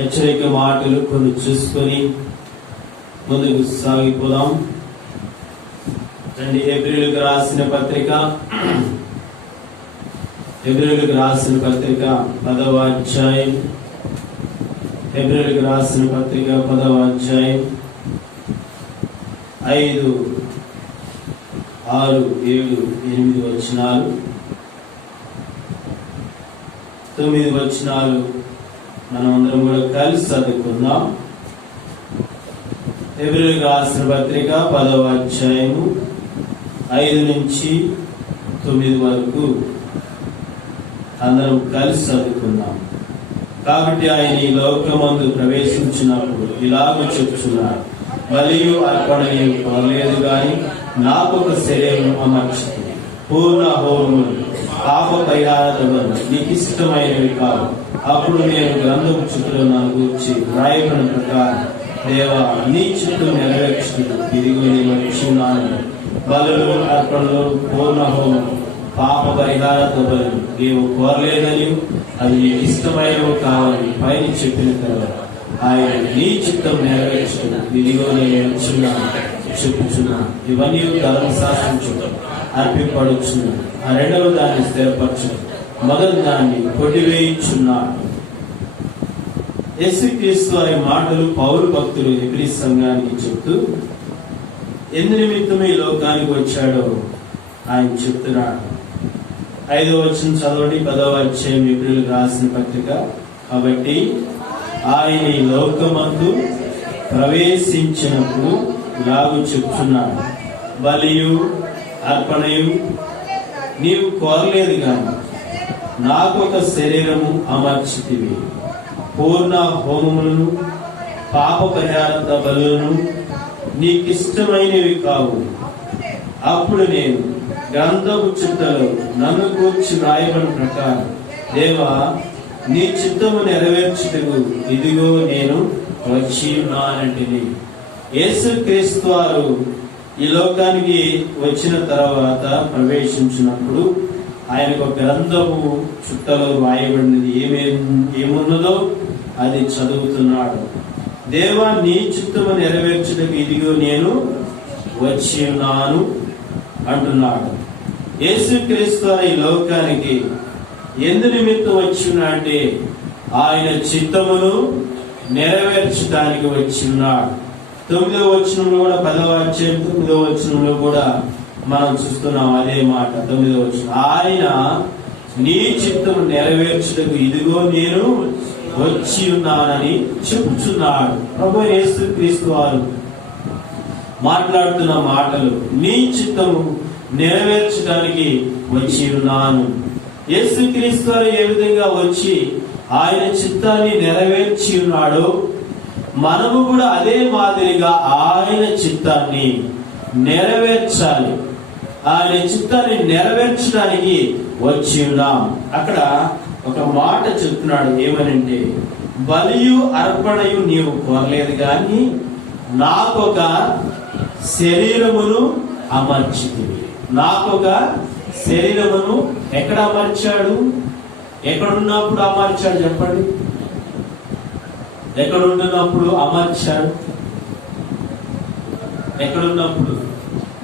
హెచ్చరిక మాటలు కొన్ని చూసుకొని ముందుకు సాగిపోదాం. రండి, హెబ్రీయులకు రాసిన పత్రిక 10వ అధ్యాయం. హెబ్రీయులకు రాసిన పత్రిక 10వ అధ్యాయం 5, 6, 7, 8 వచనాలు, 9 వచనాలు మనం అందరం కూడా కలిసి చదువుకుందాం. హెబ్రీయులకు రాసిన పత్రిక 10వ అధ్యాయము 5 నుంచి 9 వరకు అందరం కలిసి చదువుకుందాం. కాబట్టి ఆయన ఈ లోకమందు ప్రవేశించినప్పుడు ఇలాగ చెప్తున్నాడు, బలియు అర్పణయు కొనలేదు గాని నాకొక శరీరం అమర్చింది, పూర్ణ హోమములు పాప పరిహారములు నీకు ఇష్టమైనవి కావు. అప్పుడు నేను గ్రంథపు చుట్టూ నన్ను గూర్చి వ్రాయబడిన ప్రకారం, దేవా నీ చుట్టూ నెరవేర్చుటకు ఇదిగో నేను వచ్చున్నాను. బలులు అర్పణలు పూర్ణ హోమం పాప పరిహార బలులు నీవు కోరలేదని అవి నీకు ఇష్టమైనవి కావాలని పైన చెప్పిన తర్వాత ఆయన నీ చిత్తం నెరవేర్చుటకు ఇదిగో నేను వచ్చున్నాను చెప్పుచున్నాను. ఇవన్నీ ధర్మశాస్త్రం అర్పింపడుచున్నాను. ఆ రెండవ దాన్ని స్థిరపరచు, మొదటి దాన్ని కొట్టివేయుచున్నాడు. యేసుక్రీస్తు వారి మాటలు పౌరు భక్తులు హెబ్రీ సంఘానికి చెప్తూ ఎందు నిమిత్తం ఈ లోకానికి వచ్చాడో ఆయన చెప్తున్నాడు. 5వ వచనం చదవండి. 10వ అధ్యాయం హెబ్రీయులకు రాసిన పత్రిక. కాబట్టి ఆయన ఈ లోకమందు ప్రవేశించినప్పుడు ఇలాగూ చెప్తున్నాడు, బలియు అర్పణయు నీవు కోరలేదు గాని నాకొక శరీరము అమర్చితివి, పూర్ణ హోమములను పాప పరిహార బలులను నీకిష్టమైనవి కావు. అప్పుడు నేను గ్రంథపు చుట్టలో నన్ను గూర్చి వ్రాయబడిన ప్రకారం, దేవా నీ చిత్తము నెరవేర్చుటకు ఇదిగో నేను వచ్చి ఉన్నానంటిని. యేసుక్రీస్తు వారు ఈ లోకానికి వచ్చిన తర్వాత ప్రవేశించినప్పుడు ఆయనకు ఒక గ్రంథము చుట్టలో వ్రాయబడినది ఏమున్నదో అది చదువుతున్నాడు. దేవా నీ చిత్తము నెరవేర్చుటకు ఇదిగో నేను వచ్చి ఉన్నాను అంటున్నాడు. యేసుక్రీస్తు ఈ లోకానికి ఎందు నిమిత్తం వచ్చినా అంటే ఆయన చిత్తమును నెరవేర్చడానికి వచ్చి ఉన్నాడు. 9వ వచనంలో కూడా 10వ అధ్యాయం 9వ వచనంలో కూడా మనం చూస్తున్నాం అదే మాట. 9వ వచనం, ఆయన నీ చిత్తము నెరవేర్చుటకు ఇదిగో నేను వచ్చి ఉన్నానని చెప్పుచున్నాడు. ప్రభువైన యేసుక్రీస్తు వారు మాట్లాడుతున్న మాటలు, నీ చిత్తము నెరవేర్చడానికి వచ్చి ఉన్నాను. యేసుక్రీస్తు వారు ఏ విధంగా వచ్చి ఆయన చిత్తాన్ని నెరవేర్చి ఉన్నాడో మనము కూడా అదే మాదిరిగా ఆయన చిత్తాన్ని నెరవేర్చాలి. ఆయన చిత్తాన్ని నెరవేర్చడానికి వచ్చి ఉన్నాం. అక్కడ ఒక మాట చెప్తున్నాడు, ఏమనంటే బలియు అర్పణయు నీవు కోరలేదు కానీ నాకొక శరీరమును అమర్చితివి. నాకొక శరీరమును ఎక్కడ అమర్చాడు? ఎక్కడున్నప్పుడు అమర్చాడు చెప్పండి? ఎక్కడున్నప్పుడు అమర్చాడు? ఎక్కడున్నప్పుడు?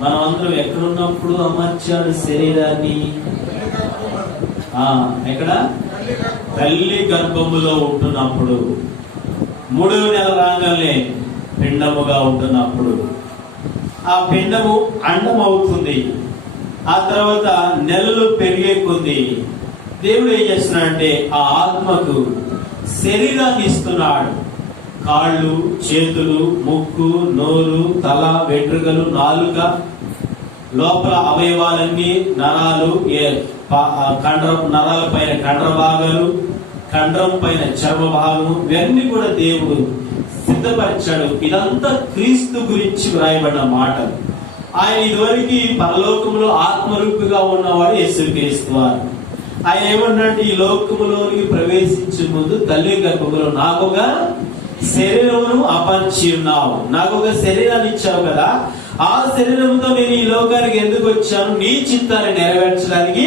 మనం అందరం ఎక్కడున్నప్పుడు అమర్చాడు శరీరాన్ని? ఎక్కడ? తల్లి గర్భములో ఉంటున్నప్పుడు, 3వ నెల రాగానే పిండముగా ఉంటున్నప్పుడు ఆ పిండము అండం అవుతుంది. ఆ తర్వాత నెలలు పెరిగే కొద్ది దేవుడు ఏం చేస్తున్నాడంటే ఆ ఆత్మకు శరీరాన్ని ఇస్తున్నాడు. కాళ్ళు, చేతులు, ముక్కు, నోరు, తల, వెంట్రుకలు, నాలుక, లోపల అవయవాలన్నీ, నరాలు, నరాల పైన కండర భాగాలు, కండరం పైన చర్మ భాగము, ఇవన్నీ కూడా దేవుడు సిద్ధపరిచాడు. ఇదంతా క్రీస్తు గురించి వ్రాయబడిన మాటలు. ఆయన ఇదివరకు పరలోకంలో ఆత్మరూపిగా ఉన్నవాడు యేసుక్రీస్తు వారు. ఆయన ఏమన్నాడు? ఈ లోకములోనికి ప్రవేశించే ముందు తల్లి గర్భములో నాకొక శరీరమును అపరిచి ఉన్నావు, నాకొక శరీరాన్ని ఇచ్చావు కదా, ఆ శరీరంతో నేను ఈ లోకానికి ఎందుకు వచ్చాను? నీ చిత్తాన్ని నెరవేర్చడానికి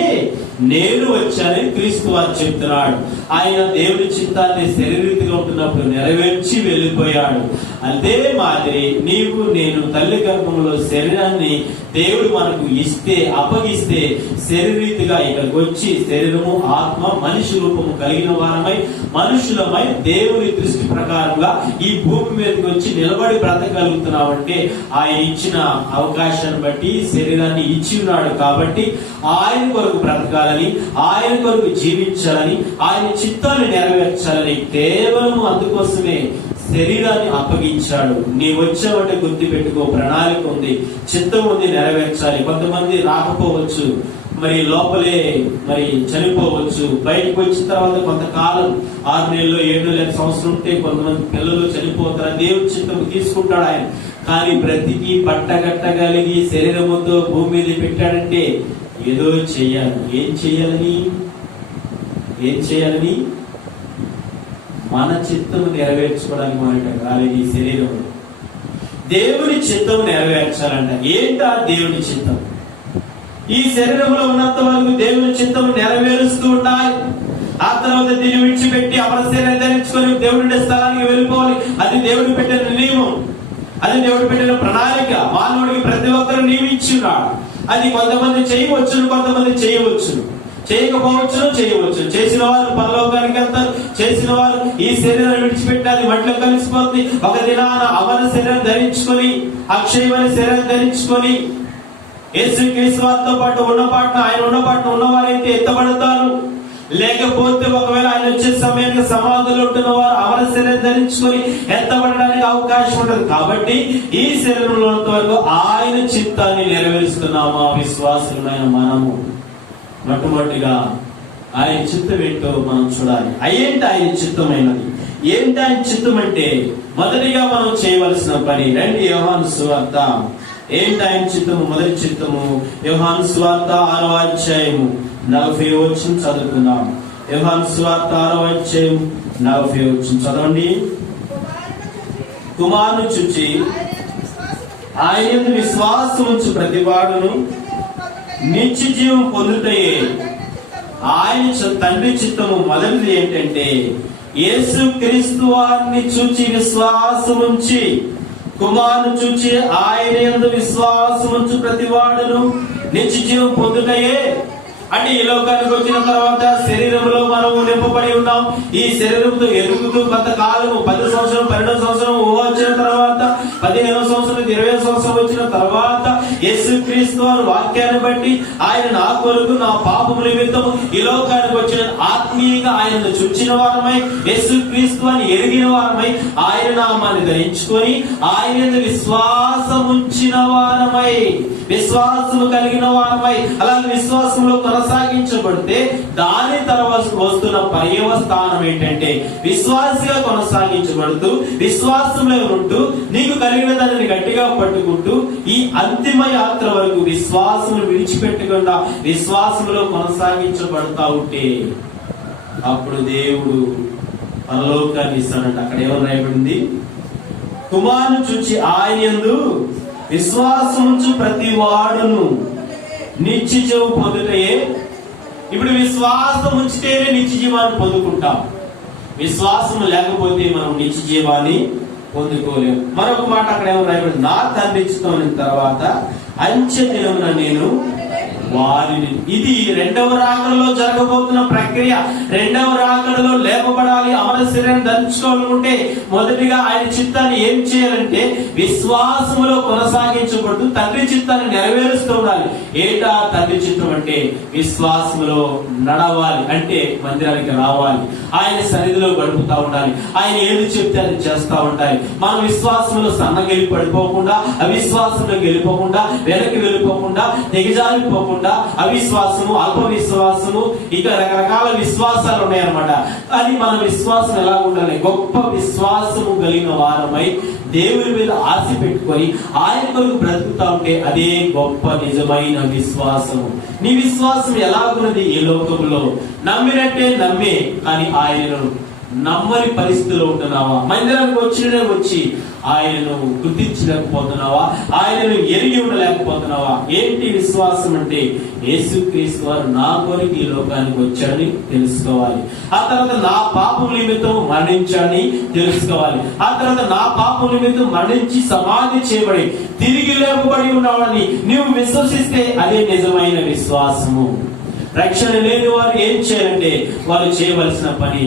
నేను వచ్చానని క్రీస్తు వారు చెప్తున్నాడు. ఆయన దేవుని చిత్తాన్ని శరీరీతిగా ఉంటున్నప్పుడు నెరవేర్చి వెళ్ళిపోయాడు. అదే మాదిరి నీవు నేను తల్లి గర్భంలో శరీరాన్ని దేవుడు మనకు ఇస్తే, అప్పగిస్తే శరీరీతిగా ఇక్కడికి వచ్చి శరీరము ఆత్మ మనిషి రూపము కలిగిన వారమై మనుషులమై దేవుని దృష్టి ప్రకారంగా ఈ భూమి మీదకి వచ్చి నిలబడి బ్రతకగలుగుతున్నామంటే ఆయన ఇచ్చిన అవకాశాన్ని బట్టి శరీరాన్ని ఇచ్చి ఉన్నాడు. కాబట్టి ఆయన కొరకు బ్రతకాలని, ఆయన కొరకు జీవించాలని, ఆయన చిత్తాన్ని నెరవేర్చాలని కేవలం అందుకోసమే శరీరాన్ని అప్పగించాడు. నీ వచ్చావంటే గుర్తు పెట్టుకో, ప్రణాళిక ఉంది, చిత్తం ఉంది, నెరవేర్చాలి. కొంతమంది రాకపోవచ్చు, మరి లోపలే మరి చనిపోవచ్చు. బయటకు వచ్చిన తర్వాత కొంతకాలం 6 నెలలు 7 నెలలు సంవత్సరం ఉంటే కొంతమంది పిల్లలు చనిపోతారు. దేవుడి చిత్తం తీసుకుంటాడు ఆయన. కానీ బ్రతికి పట్టగట్టగలిగి శరీరముతో భూమి మీద పెట్టాడంటే ఏదో చెయ్యాలి. ఏం చేయాలని మన చిత్తము నెరవేర్చుకోవడానికి మనకి రాలేదు ఈ శరీరం. దేవుని చిత్తం నెరవేర్చాలంట. ఏంటా దేవుని చిత్తం? ఈ శరీరంలో ఉన్నంత వరకు దేవుని చిత్తం నెరవేరుస్తూ ఉండాలి. ఆ తర్వాత దీన్ని విడిచిపెట్టి అమర శరీరం ధరించుకొని దేవుడి స్థలానికి వెళ్ళిపోవాలి. అది దేవుడు పెట్టిన నియమం, అది దేవుడు పెట్టిన ప్రణాళిక. మానవుడికి ప్రతి ఒక్కరు నియమించున్నాడు. అది కొంతమంది చేయవచ్చును, కొంతమంది చేయవచ్చును, చేయవచ్చు. చేసిన వారు పరలోకానికి వెళ్తారు, చేసిన వారు ఈ శరీరాన్ని విడిచిపెట్టాలి, మట్టిలో కలిసిపోతుంది. ఒక దినాన అమర శరీరం ధరించుకొని, అక్షయమైన శరీరం ధరించుకొని యేసుక్రీస్తు వారితో పాటు ఆయన ఉన్నపాటున ఉన్నవారైతే ఎత్తబడతారు. లేకపోతే ఒకవేళ ఆయన వచ్చే సమయానికి సమాధులు ఉంటున్న వారు అమర శరీరం ధరించుకొని ఎత్తబడడానికి అవకాశం ఉండదు. కాబట్టి ఈ శరీరంలో ఉన్నంత వరకు ఆయన చిత్తాన్ని నెరవేరుస్తున్నామా విశ్వాసులమైన మనము? మొట్టమొదటిగా ఆయన చిత్తం ఏంటో మనం చూడాలి. ఏంటి ఆయన చిత్తమైనది? ఏంటి ఆయన చిత్తం అంటే మొదటిగా మనం చేయవలసిన పని, రండి యోహాను సువార్త. ఏంటి ఆయన చిత్తము? మొదటి చిత్తము యోహాను సువార్త 6వ అధ్యాయము 40వ వచనం చదువుకుందాం. యోహాను సువార్త 6వ అధ్యాయం 40వ వచనం చదవండి. కుమారుని చూచి ఆయన యందు విశ్వాసం ఉంచు ప్రతివాడును నిత్య జీవం పొందుటయే ఆయన తండ్రి చిత్తము. మొదటిది ఏంటంటే యేసు క్రీస్తు వారిని చూచి విశ్వాసం ఉంచి, కుమారుని చూచి ఆయన యందు విశ్వాసం ఉంచు ప్రతివాడును నిత్య జీవం పొందుటయే. అంటే ఈ లోకానికి వచ్చిన తర్వాత శరీరంలో మనము నింపబడి ఉన్నాం. ఈ శరీరంతో ఎదుగుతూ కొంతకాలము 10 సంవత్సరం 12 సంవత్సరం వచ్చిన తర్వాత 15 సంవత్సరం 20 సంవత్సరం వచ్చిన తర్వాత యేసుక్రీస్తు వారి వాక్యాన్ని బట్టి ఆయన నా కొరకు నా పాపము నిమిత్తము ఈ లోకానికి వచ్చిన ఆత్మీయంగా ఆయనను చూచిన వారమై, యేసుక్రీస్తు అని ఎరిగిన వారమై, ఆయన నామాన్ని ధరించుకొని ఆయన విశ్వాసం ఉంచిన వారమై, విశ్వాసము కలిగిన వారమై, అలాగే విశ్వాసంలో కొనసాగించబడితే దాని తర్వాత వస్తున్న పర్యవస్థానం ఏంటంటే విశ్వాసిగా కొనసాగించబడుతూ విశ్వాసంలో ఉంటూ నీకు కలిగిన దానిని గట్టిగా పట్టుకుంటూ ఈ అంతిమ యాత్ర వరకు విశ్వాసము విడిచిపెట్టకుండా విశ్వాసంలో కొనసాగించబడతా ఉంటే అప్పుడు దేవుడు పరలోకాన్ని ఇస్తాడంట. అక్కడ ఏమని రాయబడింది? కుమారుని చూచి ఆయన యందు విశ్వాసముంచు ప్రతి వాడును నిత్య జీవం పొందుటయే. ఇప్పుడు విశ్వాసం ఉంచితేనే నిత్య జీవాన్ని పొందుకుంటాం. విశ్వాసం లేకపోతే మనం నిత్య జీవాన్ని పొందుకోలేము. మరొక మాట అక్కడ ఏమో రాయబడింది? నా తండ్రి చిత్తమైన తర్వాత అంచె దినమున నేను వారిని. ఇది రెండవ రాకడలో జరగబోతున్న ప్రక్రియ. రెండవ రాకడలో లేపబడాలి, అమర శరీరాన్ని ధరించుకోవాలనుకుంటే మొదటిగా ఆయన చిత్తాన్ని ఏం చేయాలంటే విశ్వాసములో కొనసాగించబడుతూ తండ్రి చిత్తాన్ని నెరవేరుస్తూ ఉండాలి. ఏంటా తండ్రి చిత్తం అంటే? విశ్వాసములో నడవాలి, అంటే మందిరానికి రావాలి, ఆయన సన్నిధిలో గడుపుతా ఉండాలి, ఆయన ఏది చెప్తే అది చేస్తా ఉండాలి. మనం విశ్వాసంలో సన్నగిలి పడిపోకుండా, అవిశ్వాసంలో గెలిపోకుండా, వెనక్కి వెళ్ళిపోకుండా, దిగజారిపోకుండా, అవిశ్వాసము, అల్ప విశ్వాసము, ఇక రకరకాల విశ్వాసాలు ఉన్నాయన్నమాట. కానీ మన విశ్వాసం ఎలా ఉండాలి? గొప్ప విశ్వాసము కలిగిన వారమై దేవుని మీద ఆశ పెట్టుకొని ఆయన కొరకు బ్రతుకుతా ఉంటే అదే గొప్ప నిజమైన విశ్వాసము. నీ విశ్వాసం ఎలాగున్నది? ఈ లోకంలో నమ్మినట్టే నమ్మే, కానీ ఆయనను నమ్మని పరిస్థితిలో ఉంటున్నావా? మందిరానికి వచ్చి ఆయనను గుర్తించలేకపోతున్నావా? ఆయనను ఎరిగి ఉండలేకపోతున్నావా? ఏంటి విశ్వాసం అంటే? యేసుక్రీస్తు వారు నా కొరకు ఈ లోకానికి వచ్చాడని తెలుసుకోవాలి. ఆ తర్వాత నా పాపం నిమిత్తం మరణించాడని తెలుసుకోవాలి. ఆ తర్వాత నా పాపం నిమిత్తం మరణించి సమాధి చేయబడి తిరిగి లేపబడి ఉన్నాడని నీవు విశ్వసిస్తే అదే నిజమైన విశ్వాసము. రక్షణ లేని వారు ఏం చేయాలంటే వారు చేయవలసిన పని,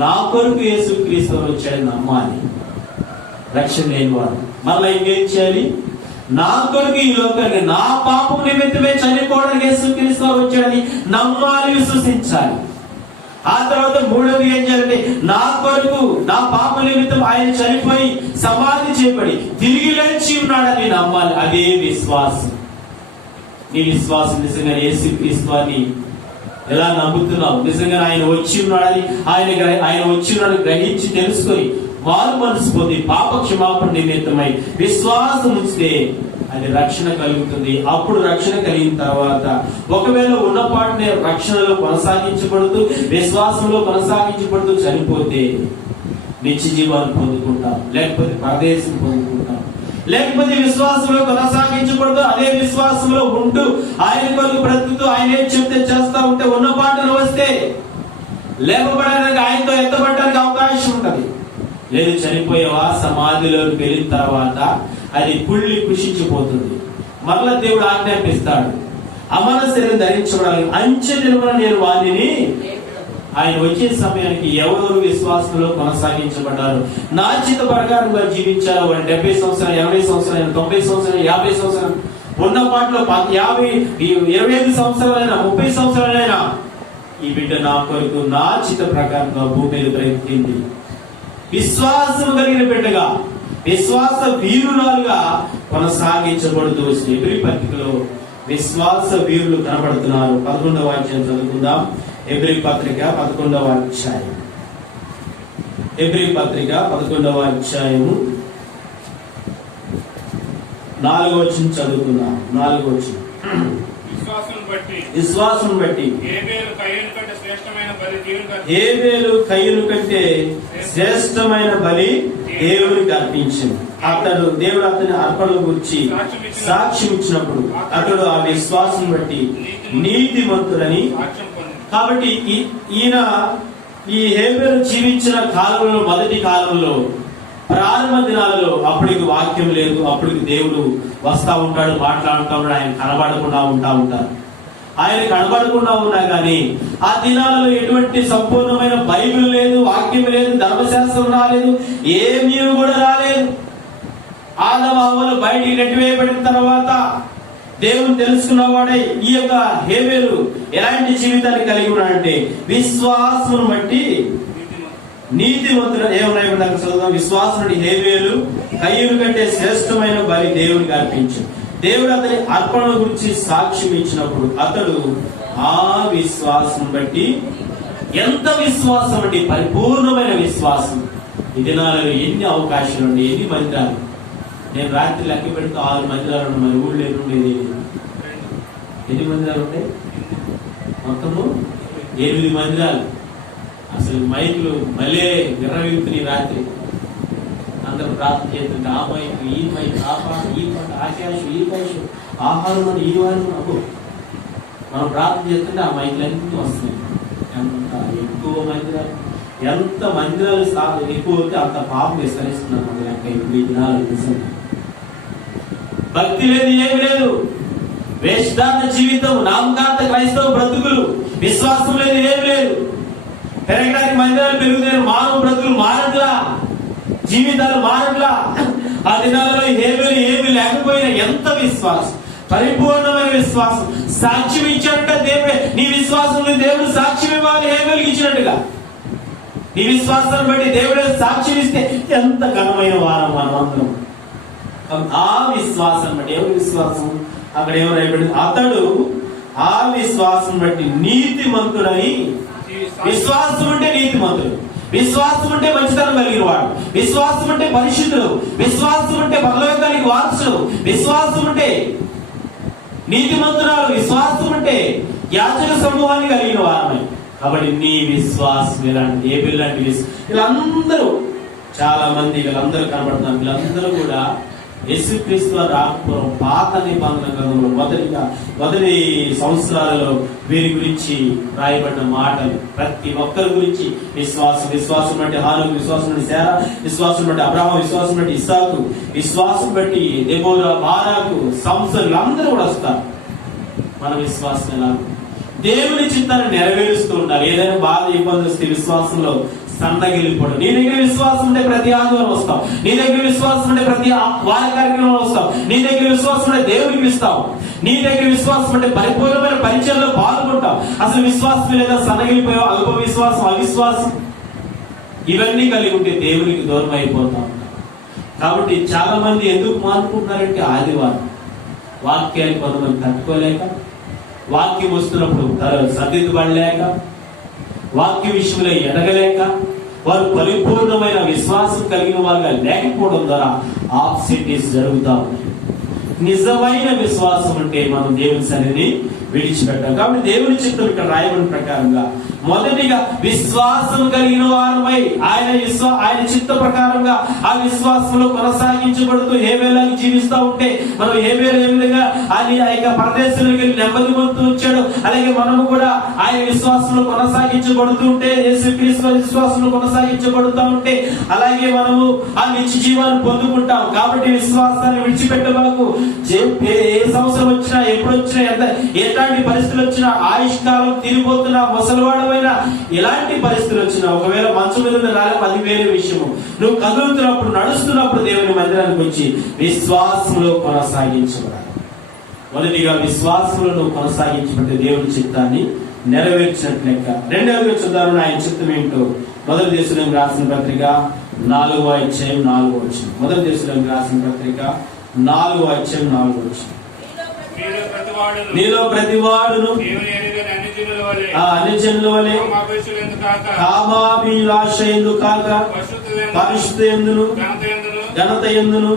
నా కొరకు యేసుక్రీస్తు వచ్చాడని నమ్మాలి. రక్షణ లేని వారు మళ్ళీ ఇంకేం చేయాలి? నా కొరకు ఈ లోకాన్ని నా పాపం నిమిత్తమే చనిపోవడానికి యేసుక్రీస్తు వచ్చాడని నమ్మాలి, విశ్వసించాలి. ఆ తర్వాత మూడవది ఏం చేయాలంటే నా కొరకు నా పాప నిమిత్తం ఆయన చనిపోయి సమాధి చేయబడి తిరిగి లేచి ఉన్నాడని నమ్మాలి. అదే విశ్వాసం. నీ విశ్వాసం నిజంగా యేసుక్రీస్తు వారిని ఎలా నమ్ముతున్నావు? నిజంగా ఆయన వచ్చి ఉన్నాడని ఆయన వచ్చి ఉన్నాడని గ్రహించి తెలుసుకొని వారు మనసు పొంది పాప క్షమాపణ నిమిత్తమై విశ్వాసం ఉంచితే అది రక్షణ కలుగుతుంది. అప్పుడు రక్షణ కలిగిన తర్వాత ఒకవేళ ఉన్నపాటునే రక్షణలో కొనసాగించబడుతూ విశ్వాసంలో కొనసాగించబడుతూ చనిపోతే నిత్య జీవాన్ని పొందుకుంటాం, లేకపోతే పరదేశం పొందుకుంటాం. లేకపోతే విశ్వాసంలో కొనసాగించబడుతూ అదే విశ్వాసంలో ఉంటూ ఆయన కొరకు బ్రతుకుతూ ఆయన ఏం చెప్తే చేస్తా ఉంటే ఉన్న పాటలు వస్తే లేపబడడానికి ఆయనతో ఎత్తబడడానికి అవకాశం ఉంటది. లేదు చనిపోయేవా సమాధిలోకి వెళ్ళిన తర్వాత అది కుళ్ళి కృషించిపోతుంది. మరలా దేవుడు ఆజ్ఞాపిస్తాడు, అమర శరీరం ధరించబడాలి. అంచె దినమున నేను వారిని ఆయన వచ్చే సమయానికి ఎవరు విశ్వాసంలో కొనసాగించబడ్డారు, నా చిత్త ప్రకారంగా జీవించారు. వారు 70 సంవత్సరాలు, 80 సంవత్సరాలు, 90 సంవత్సరాలు, 50 సంవత్సరాలు ఉన్న పాటలో 50, 25 సంవత్సరాలైనా 30 సంవత్సరాలైనా ఈ బిడ్డ నా కొరకు నా చిత్త ప్రకారంగా భూమి మీద బ్రతికింది. విశ్వాసం కలిగిన బిడ్డగా, విశ్వాస వీరురాలుగా కొనసాగించబడుతూ వచ్చింది. ఎబ్రీ పత్రికలో విశ్వాస వీరులు కనబడుతున్నారు. 11వ అధ్యాయం చదువుకుందాం. ఎబ్రీ పత్రిక 11వ అధ్యాయం. ఎబ్రీ పత్రిక 11వ అధ్యాయము 4వ వచనం చదువుకుందాం. 4వ వచనం. విశ్వాసం బట్టి హేబేలు కయ్యూను కంటే శ్రేష్టమైన బలి దేవునికి అర్పించింది. దేవుడు అతని అర్పణల గురించి సాక్ష్యం ఇచ్చినప్పుడు అతడు ఆ విశ్వాసం బట్టి నీతిమంతుడని. కాబట్టి ఈయన ఈ హేబేలు జీవించిన కాలంలో, మొదటి కాలంలో ప్రారంభ దినాలలో అప్పటికి వాక్యం లేదు. అప్పటికి దేవుడు వస్తా ఉంటాడు, మాట్లాడుతూ ఉంటాడు. ఆయన కనబడకుండా ఉంటారు. ఆయన కనబడకుండా ఉన్నా కానీ ఆ దినాలలో ఎటువంటి సంపూర్ణమైన బైబిల్ లేదు, వాక్యం లేదు, ధర్మశాస్త్రం రాలేదు, ఏమీ కూడా రాలేదు. ఆదమ హవ్వలు బయటికి నెట్టివేయబడిన తర్వాత దేవుని తెలుసుకున్నవాడే ఈ యొక్క హేబేలు ఎలాంటి జీవితాన్ని కలిగి ఉన్నాడంటే విశ్వాసం బట్టి నీతిమంతుడు. ఏమన్నా చదువుతాం. విశ్వాసం హేబేలు కయ్యూను కంటే శ్రేష్టమైన బలి దేవునికి అర్పించాడు. దేవుడు అతని అర్పణ గురించి సాక్ష్యం ఇచ్చినప్పుడు అతడు ఆ విశ్వాసం బట్టి, ఎంత విశ్వాసం అంటే పరిపూర్ణమైన విశ్వాసం. ఈ దినాలలో ఎన్ని అవకాశాలు ఉండే, ఎన్ని మందిరాలు. నేను రాత్రి లెక్క పెడితే 6 మందిరాలు ఉన్నాయి. మరి ఊళ్ళో ఉండేది ఎన్ని మందిరాలు ఉంటాయి? మొత్తము 8 మందిరాలు. అసలు మైకులు మళ్ళీ విర్రవీగుతున్నాయి. రాత్రి అందరూ ప్రార్థన చేస్తుంటే ఆ మైక్, ఈ మైక్, ఆ పాట, ఈ పాట, ఆకాశం, ఈ కాశం, ఆహారం అని ఈ వారం అబ్బో మనం ప్రార్థన చేస్తుంటే ఆ మైకులన్నీ వస్తున్నాయి. ఎంత ఎక్కువ మందిరాలు, ఎంత మందిరాలు ఎక్కువ అవుతే అంత పాపం విస్తరిస్తున్నాం. లెక్క ఇప్పుడు ఈ దినాలు భక్తి లేదు, ఏమి లేదు. వేషధారణ జీవితం, నామకాంత క్రైస్తవ బ్రతుకులు, విశ్వాసం లేదు, ఏమి లేదు. పెరగడానికి మందిరాలు పెరుగుతాయి, మానవ బ్రతుకులు మారట్లా, జీవితాలు మారట్లా. ఆ దినాలలో ఏమీ లేకపోయినా ఎంత విశ్వాసం, పరిపూర్ణమైన విశ్వాసం. సాక్ష్యం ఇచ్చాడంటే దేవుడే. నీ విశ్వాసం దేవుడు సాక్ష్యం ఇవ్వాలి. హేబేలుకి ఇచ్చినట్టుగా నీ విశ్వాసాన్ని బట్టి దేవుడే సాక్ష్యం ఇస్తే ఎంత ఘనమైన వారం మనం అందరం. ఆ విశ్వాసం బట్టి, ఎవరి విశ్వాసం అక్కడ ఏమైనా అతడు ఆ విశ్వాసం బట్టి నీతిమంతుడని. విశ్వాసం అంటే నీతిమంతుడు, విశ్వాసం అంటే మంచితనం కలిగిన వాడు, విశ్వాసం అంటే పరిశుద్ధుడు, విశ్వాసం అంటే పరలోకానికి వారసుడు, విశ్వాసం అంటే నీతిమంతురాలు, విశ్వాసం అంటే యాజక సమూహాన్ని కలిగిన వారమే. కాబట్టి నీ విశ్వాసం ఇలాంటి ఏబిల్ లాంటి వీళ్ళందరూ చాలా మంది వీళ్ళందరూ కనబడుతున్నారు. వీళ్ళందరూ కూడా యేసుక్రీస్తు రాకపురం పాత నిబంధన గ్రంథంలో మొదటి సంవత్సరాలలో వీరి గురించి రాయబడిన మాటలు. ప్రతి ఒక్కరి గురించి విశ్వాసం బట్టి హానుకు, విశ్వాసం బట్టి శారా, విశ్వాసం బట్టి అబ్రహాము, విశ్వాసం బట్టి ఇస్సాకు, విశ్వాసం బట్టి దెబోరా, బారాకు, సంసలు అందరూ కూడా వస్తారు. మన విశ్వాసం ఎలా దేవుని చిత్తాన్ని నెరవేరుస్తూ ఉండాలి. ఏదైనా బాధ ఇబ్బంది వస్తే విశ్వాసంలో సన్నగిలిపోవడం. నీ దగ్గర విశ్వాసం ఉంటే ప్రతి ఆదివారం వస్తాం, నీ దగ్గర విశ్వాసం ఉంటే ప్రతి వార కార్యక్రమంలో వస్తాం, నీ దగ్గర విశ్వాసం ఉంటే దేవునికి ఇస్తాం, నీ దగ్గర విశ్వాసం ఉంటే పరిపూర్ణమైన పరిచయంలో పాల్గొంటాం. అసలు విశ్వాసం లేదా సన్నగిలిపోయావు, అల్ప విశ్వాసం, అవిశ్వాసం ఇవన్నీ కలిగి ఉంటే దేవునికి దూరం అయిపోతాం. కాబట్టి చాలా మంది ఎందుకు మానుకుంటున్నారంటే ఆదివారం వాక్యాన్ని కొంతమంది తట్టుకోలేక, వాక్యం వస్తున్నప్పుడు సర్దిద్దుపడలేక, వాక్య విషయంలో ఎదగలేక, వారు పరిపూర్ణమైన విశ్వాసం కలిగిన వారుగా లేకపోవడం ద్వారా ఆబ్సెంటీస్ జరుగుతూ ఉన్నాయి. నిజమైన విశ్వాసం అంటే మనం దేవుని సన్నిధిని విడిచిపెట్టాం. కాబట్టి దేవుని చిత్తం ఇక్కడ రాయబడిన ప్రకారంగా మొదటిగా విశ్వాసం కలిగిన వారమై ఆయన చిత్త ప్రకారంగా ఆ విశ్వాసంలో కొనసాగించబడుతూ హేబేలాగా జీవిస్తూ ఉంటే మనం హేబేలు ఏ విధంగా ఆయన పరదేశంలోకి వెళ్ళి నెమ్మది పొందుతూ వచ్చాడు, అలాగే మనము కూడా ఆయన విశ్వాసంలో కొనసాగించబడుతూ ఉంటే, యేసుక్రీస్తు విశ్వాసంలో కొనసాగించబడుతూ ఉంటే అలాగే మనము ఆ నిత్య జీవాన్ని పొందుకుంటాం. కాబట్టి విశ్వాసాన్ని విడిచిపెట్టబాకు. ఏ సంవత్సరం వచ్చినా, ఎప్పుడు వచ్చినా, ఎలాంటి పరిస్థితులు వచ్చినా, ఆయుష్కాలం తీరిపోతున్నా, ముసలివాడమైనా, ఎలాంటి పరిస్థితులు వచ్చినా, ఒకవేళ మంచం మీద రాలేక అది వేరే విషయము. నువ్వు కదులుతున్నప్పుడు, నడుస్తున్నప్పుడు దేవుని మందిరానికి వచ్చి విశ్వాసంలో కొనసాగించబడాలి. మొదటిగా విశ్వాసంలో నువ్వు కొనసాగించబడితే దేవుని చిత్తాన్ని నెరవేర్చినట్లు లెక్క. రెండవది చూద్దాం ఆయన చిత్తం ఏంటో. మొదటి దేశంలోకి రాసిన పత్రిక 4వ అధ్యాయం 4వ వచనం. మొదటి దేశంలోకి రాసిన పత్రిక 4వ అధ్యాయం 4వ వచనం. నీలో ప్రతివాడును అన్ని జనుల వలె కామాభిలాష యందు కాక పరిశుద్ధ యందును ఘనత యందును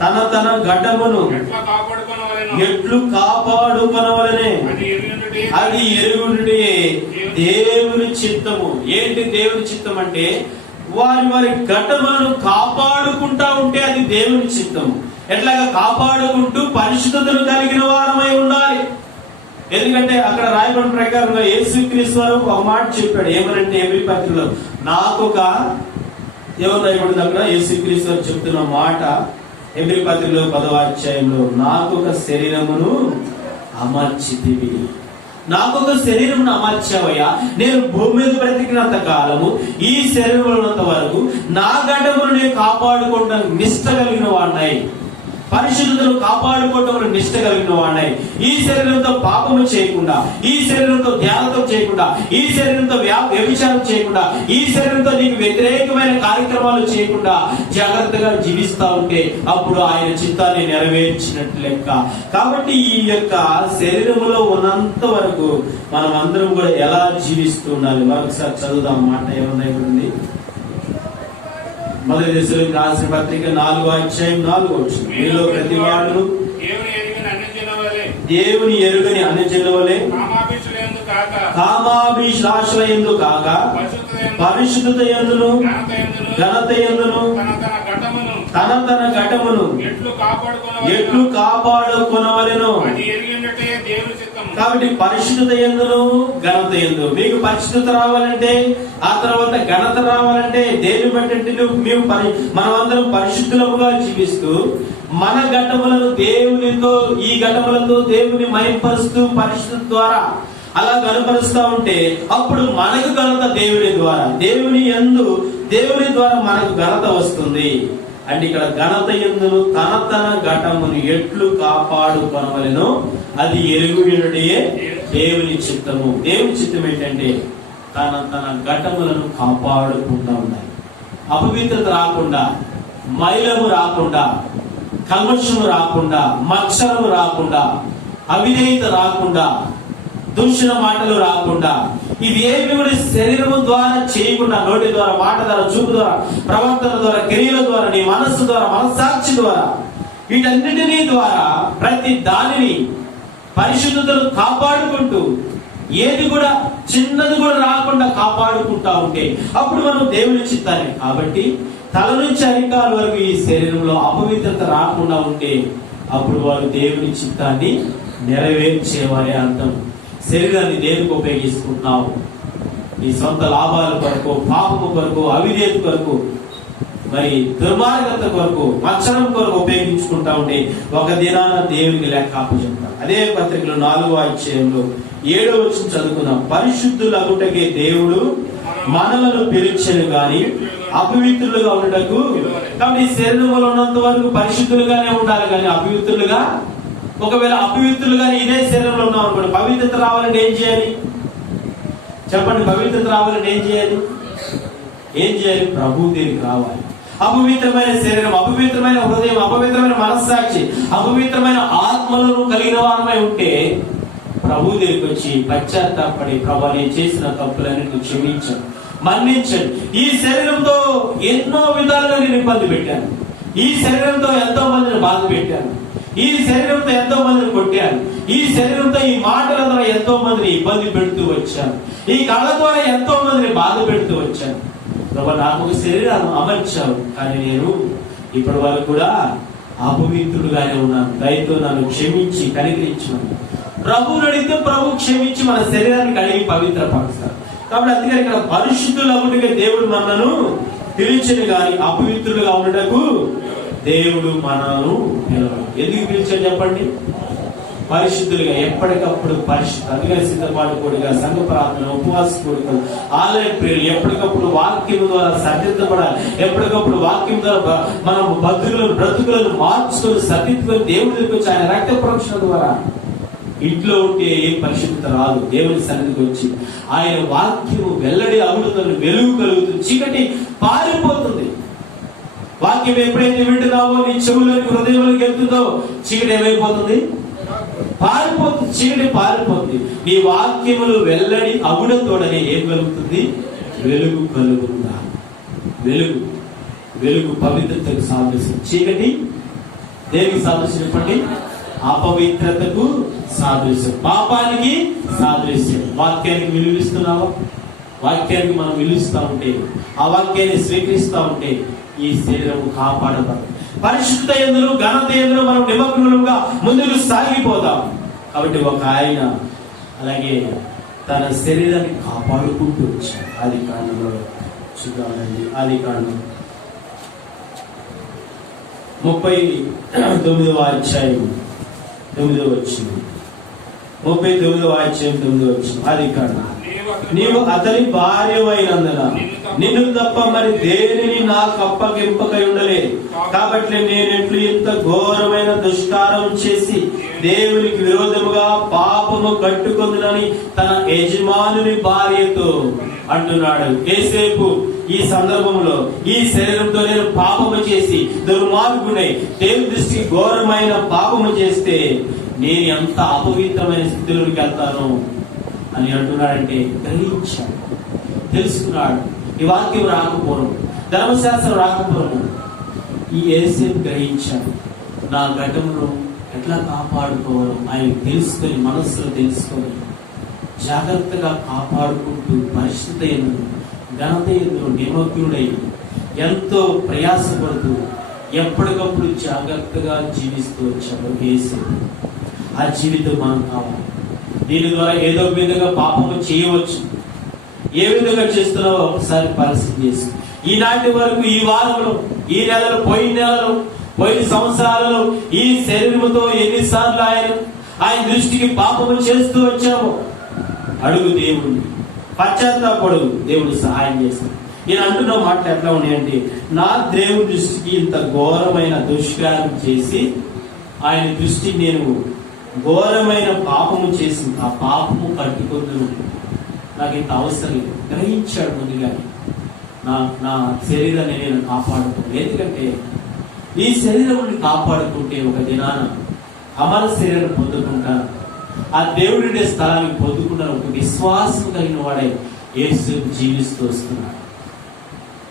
తన ఘటమును ఎట్లు కాపాడుకొనవలెనే అది ఎరుగుండుటే దేవుని చిత్తము. ఏంటి దేవుని చిత్తం అంటే వారి ఘటములను కాపాడుకుంటా ఉంటే అది దేవుని చిత్తము. ఎట్లాగా కాపాడుకుంటూ పరిశుద్ధతను కలిగిన వారమై ఉండాలి. ఎందుకంటే అక్కడ రాయబడిన ప్రకారంగా యేసుక్రీస్తు వారు ఒక మాట చెప్పాడు. ఏమనంటే ఎబ్రీ పత్రికలో నాకొక ఎవరు రాయబడింది అక్కడ యేసుక్రీస్తు వారు చెప్తున్న మాట ఎబ్రీ పత్రికలో 10వ అధ్యాయంలో, నాకొక శరీరమును అమర్చితివి, నాకొక శరీరమును అమర్చావయ్యా. నేను భూమి మీద బ్రతికినంత కాలము, ఈ శరీరంలో ఉన్నంత వరకు నా ఘటమును నేను కాపాడుకోవడానికి నిష్ట కలిగిన వాడినాయి, పరిశుద్ధతను కాపాడుకోవటంలో నిష్ట కలిగిన వాడినాయి. ఈ శరీరంతో పాపము చేయకుండా, ఈ శరీరంతో ధ్యానం చేయకుండా, ఈ శరీరంతో వ్యభిచారం చేయకుండా, ఈ శరీరంతో నీకు వ్యతిరేకమైన కార్యక్రమాలు చేయకుండా జాగ్రత్తగా జీవిస్తా ఉంటే అప్పుడు ఆయన చిత్తాన్ని నెరవేర్చినట్లు లెక్క. కాబట్టి ఈ యొక్క శరీరంలో ఉన్నంత వరకు మనం అందరం కూడా ఎలా జీవిస్తూ ఉండాలి. మరొకసారి చదువుదాం మాట. ఏమన్నా ఉంది మొదటి దశలోకి రాసిన పత్రిక 4వ అధ్యాయం 4వ వచనం. మీలో ప్రతివాడును దేవుని ఎరుగని అన్ని జనుల వలె కామాభిలాషల యందు కాక పరిశుద్ధత యందును ఘనత యందును తన ఘటమును ఎట్లు కాపాడుకొనవలెను. కాబట్టి పరిశుద్ధత యందును ఘనత యందు మీకు పరిశుద్ధత రావాలంటే, ఆ తర్వాత ఘనత రావాలంటే దేని బట్టి మనమందరం పరిశుద్ధులముగా జీవిస్తూ మన ఘటములను దేవునితో, ఈ ఘటములతో దేవుని మహిమపరుస్తూ పరిశుద్ధత ద్వారా అలా కనపరుస్తూ ఉంటే అప్పుడు మనకు ఘనత దేవుని ద్వారా, దేవుని ద్వారా మనకు ఘనత వస్తుంది. అంటే ఇక్కడ ఘనత యందును తన ఘటమును ఎట్లు కాపాడుకొనవలెనో అది ఎరుగునటే దేవుని చిత్తము. దేవుని చిత్తం ఏంటంటే తన ఘటములను కాపాడుకుంటూ ఉండాలి. అపవిత్రత రాకుండా, మైలము రాకుండా, కల్మషము రాకుండా, మత్సరము రాకుండా, అవిధేయత రాకుండా, దూషణ మాటలు రాకుండా, ఇది ఏమి కూడా శరీరము ద్వారా చేయకుండా, నోటి ద్వారా, మాట ద్వారా, చూపు ద్వారా, ప్రవర్తన ద్వారా, క్రియల ద్వారా, నీ మనస్సు ద్వారా, మనస్సాక్షి ద్వారా, వీటన్నిటినీ ద్వారా ప్రతి దానిని పరిశుద్ధతను కాపాడుకుంటూ ఏది కూడా చిన్నది కూడా రాకుండా కాపాడుకుంటా ఉంటే అప్పుడు మనం దేవుని చిత్తాన్ని. కాబట్టి తల నుంచి అరికాల వరకు ఈ శరీరంలో అపవిత్రత రాకుండా ఉంటే అప్పుడు వారు దేవుని చిత్తాన్ని నెరవేర్చేవారే అర్థం. శరీరాన్ని దేనికి ఉపయోగిస్తున్నావు? ఈ సొంత లాభాల కొరకు, పాపము కొరకు, అవిధేయత కొరకు, మరి దుర్మార్గత కొరకు, మచ్చరం కొరకు ఉపయోగించుకుంటా ఉంటే ఒక దినాన దేవునికి లెక్క అప్పచెప్తాం. అదే పత్రికలో 4వ అధ్యాయంలో 7వ వచనం చదువుకున్నాం. పరిశుద్ధులగుటకే దేవుడు మనలను పిలిచెను గాని అపవిత్రులుగా ఉండటకు. కాబట్టి ఈ శరీరంలో ఉన్నంత వరకు పరిశుద్ధులుగానే ఉండాలి కానీ అపవిత్రులుగా, ఒకవేళ అపవిత్రులుగానే ఇదే శరీరంలో ఉన్నాం అనుకోండి, పవిత్రత రావాలంటే ఏం చేయాలి చెప్పండి? పవిత్రత రావాలంటే ఏం చేయాలి? ప్రభు దగ్గరికి రావాలి. అపవిత్రమైన శరీరం, అపవిత్రమైన హృదయం, అపవిత్రమైన మనస్సాక్షి, అపవిత్రమైన ఆత్మలను కలిగిన వారమై ఉంటే ప్రభు దగ్గరికి వచ్చి పశ్చాత్తాపడి, ప్రభు నేను చేసిన తప్పులన్నీ క్షమించండి, మన్నించండి. ఈ శరీరంతో ఎన్నో విధాలుగా నేను ఇబ్బంది పెట్టాను, ఈ శరీరంతో ఎంతో మందిని బాధ పెట్టాను, ఈ శరీరంతో ఎంతో మందిని కొట్టాను, ఈ శరీరంతో ఈ మాటల ద్వారా ఎంతో మందిని ఇబ్బంది పెడుతూ వచ్చాను, ఈ కళ్ళ ద్వారా ఎంతో మందిని బాధ పెడుతూ వచ్చాను. ప్రభు నాకు ఒక శరీరాన్ని అమర్చావు, కానీ నేను ఇప్పటి వరకు కూడా అపవిత్రుడుగానే ఉన్నాను, దయతో నన్ను క్షమించి కనికరించాను. ప్రభువుని అడిగితే ప్రభు క్షమించి మన శరీరాన్ని కడిగి పవిత్రపరుస్తారు. కాబట్టి అందుకని ఇక్కడ పరిశుద్ధులు అవ్వడానికి దేవుడు మనను పిలిచెను గాని అపవిత్రులుగా ఉండటకు దేవుడు మనను పిలవడు. ఎందుకు పిలిచాడు చెప్పండి? పరిశుద్ధులుగా, ఎప్పటికప్పుడు పరిశుద్ధ, అందుకని సిద్ధపాటుకోడిగా, సంఘ ప్రార్థన, ఉపవాస కోడికలు, ఆలయ ప్రియులు, ఎప్పటికప్పుడు వాక్యం ద్వారా సరిదిద్దపడాలి. ఎప్పటికప్పుడు వాక్యం ద్వారా మనం బ్రతుకులను మార్చుకొని సరిదిద్దుకొని దేవుడి దగ్గరికి వచ్చి ఆయన రక్త ప్రోక్షణ ద్వారా. ఇంట్లో ఉంటే ఏం పరిశుద్ధత రాదు. దేవుని సన్నిధికి వచ్చి ఆయన వాక్యము వెల్లడి అగుడుతుంది, వెలుగు కలుగుతుంది, చీకటి పారిపోతుంది. వాక్యం ఎప్పుడైతే వింటున్నావో నీ చెవులోకి, హృదయంలోకి వెళ్తుందో చీకటి ఏమైపోతుంది? పారిపోతుంది, చీకటి పారిపోతుంది. నీ వాక్యములు వెల్లడి అగుడతోడనే ఏం కలుగుతుంది? వెలుగు కలుగుతుందా? వెలుగు పవిత్రతకు సాదృశ్యం. చీకటి దేనికి సాదృశ్యం చెప్పండి? అపవిత్రతకు సాదృశ్యం, పాపానికి సాదృశ్యం. వాక్యానికి విలువిస్తున్నావా? వాక్యానికి మనం విలువిస్తా ఉంటే, ఆ వాక్యాన్ని స్వీకరిస్తా ఉంటే ఈ శరీరం కాపాడబడదు. పరిశుద్ధ యందు, ఘనత యందు మనం నిమగ్నులుగా ముందుకు సాగిపోతాం. కాబట్టి ఒక ఆయన అలాగే తన శరీరాన్ని కాపాడుకుంటూ వచ్చాడు. ఆదికాండంలో చూడాలండి, ఆదికాండం 39వ అధ్యాయం 9వ వచనం, 39వ అధ్యాయం 9వ వచనం. ఆదికాండం, నీవు అతని భార్యవైనందున నిన్ను తప్ప మరి దేనిని నాకు అప్పగింపకై ఉండలేదు. కాబట్టి నేనెట్లు ఇంత ఘోరమైన దుష్కారం చేసి దేవునికి విరోధముగా పాపము కట్టుకొందునని తన యజమానుని భార్యతో అంటున్నాడు. ఏసేపు ఈ సందర్భంలో ఈ శరీరంతో నేను పాపము చేసి దుర్మార్గుడై దేవుని దృష్టికి ఘోరమైన పాపము చేస్తే నేను ఎంత అపవిత్రమైన స్థితిలోకి వెళ్తాను అని అంటున్నాడంటే గ్రహించాడు, తెలుసుకున్నాడు. ఈ వాక్యం రాకపోవడం, ధర్మశాస్త్రం రాకపోవడం, ఈ యేసేపు గ్రహించాడు. నా ఘటనలో ఎట్లా కాపాడుకోవడం ఆయన తెలుసుకొని, మనస్సులో తెలుసుకొని జాగ్రత్తగా కాపాడుకుంటూ పరిశుద్ధ యందు, ఘనత యందు నిమగ్నుడై ఎంతో ప్రయాసపడుతూ ఎప్పటికప్పుడు జాగ్రత్తగా జీవిస్తూ వచ్చాడు యేసేపు. ఆ జీవితం మనం కావాలి. దీని ద్వారా ఏదో విధంగా పాపము చేయవచ్చు. ఏ విధంగా చేస్తున్నావో ఒకసారి పరిస్థితి చేసి, ఈనాటి వరకు, ఈ వారంలో, ఈ నెలలో, పోయిన నెలలో, పోయిన సంవత్సరాలలో ఈ శరీరముతో ఎన్నిసార్లు ఆయన దృష్టికి పాపము చేస్తూ వచ్చాము. అడుగు దేవుడిని, పశ్చాత్తాపడు, దేవుడు సహాయం చేస్తాడు. నేను అంటున్న మాటలు ఎట్లా ఉన్నాయంటే, నా దేవుడి దృష్టికి ఇంత ఘోరమైన దుష్కారం చేసి ఆయన దృష్టి నేను ఘోరమైన పాపము చేసి ఆ పాపము కట్టుకొందును, నాకు ఇంత అవసరం లేదు. గ్రహించాడు ముందుగా. నా శరీరాన్ని నేను కాపాడుకోను. ఎందుకంటే ఈ శరీరాన్ని కాపాడుకుంటే ఒక దినాన అమర శరీరం పొందుకుంటాను, ఆ దేవుడి స్థలానికి పొందుకుంటాను. ఒక విశ్వాసం కలిగిన వాడే యేసు జీవిస్తూ వస్తున్నాడు.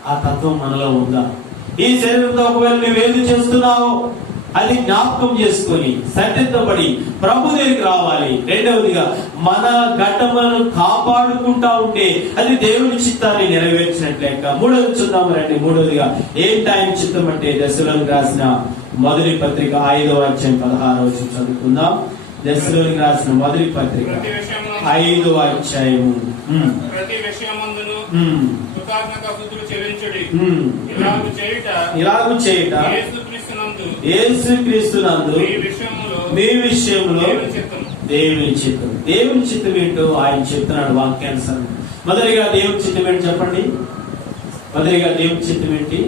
ఆ తత్వం మనలో ఉందా? ఈ శరీరంతో ఒకవేళ నువ్వేది చేస్తున్నావో అది జ్ఞాపకం చేసుకొని సరిదిద్దబడి ప్రభు దగ్గరికి రావాలి. రెండవదిగా మన ఘటములను కాపాడుకుంటా ఉంటే అది దేవుని చిత్తాన్ని నెరవేర్చినట్లు లెక్క. మూడోది చూద్దాము రండి. మూడోదిగా ఏంటి ఆయన చిత్తం అంటే దశలోనికి రాసిన మొదటి పత్రిక 5వ అధ్యాయం 16వ వచనం చదువుకుందాం. దశలోనికి రాసిన మొదటి పత్రిక 5వ అధ్యాయము. ప్రతి విషయమందును కృతజ్ఞతాస్తుతులు చెల్లించుడి. ఇలాగు చేయుట యేసుక్రీస్తునందు మీ విషయంలో దేవుని చిత్తం. దేవుని చిత్తం ఏంటో ఆయన చెప్తున్నాడు వాక్యానుసారం. మొదటిగా దేవుని చిత్తం ఏంటి చెప్పండి. మొదటిగా దేవుని చిత్తం ఏంటి?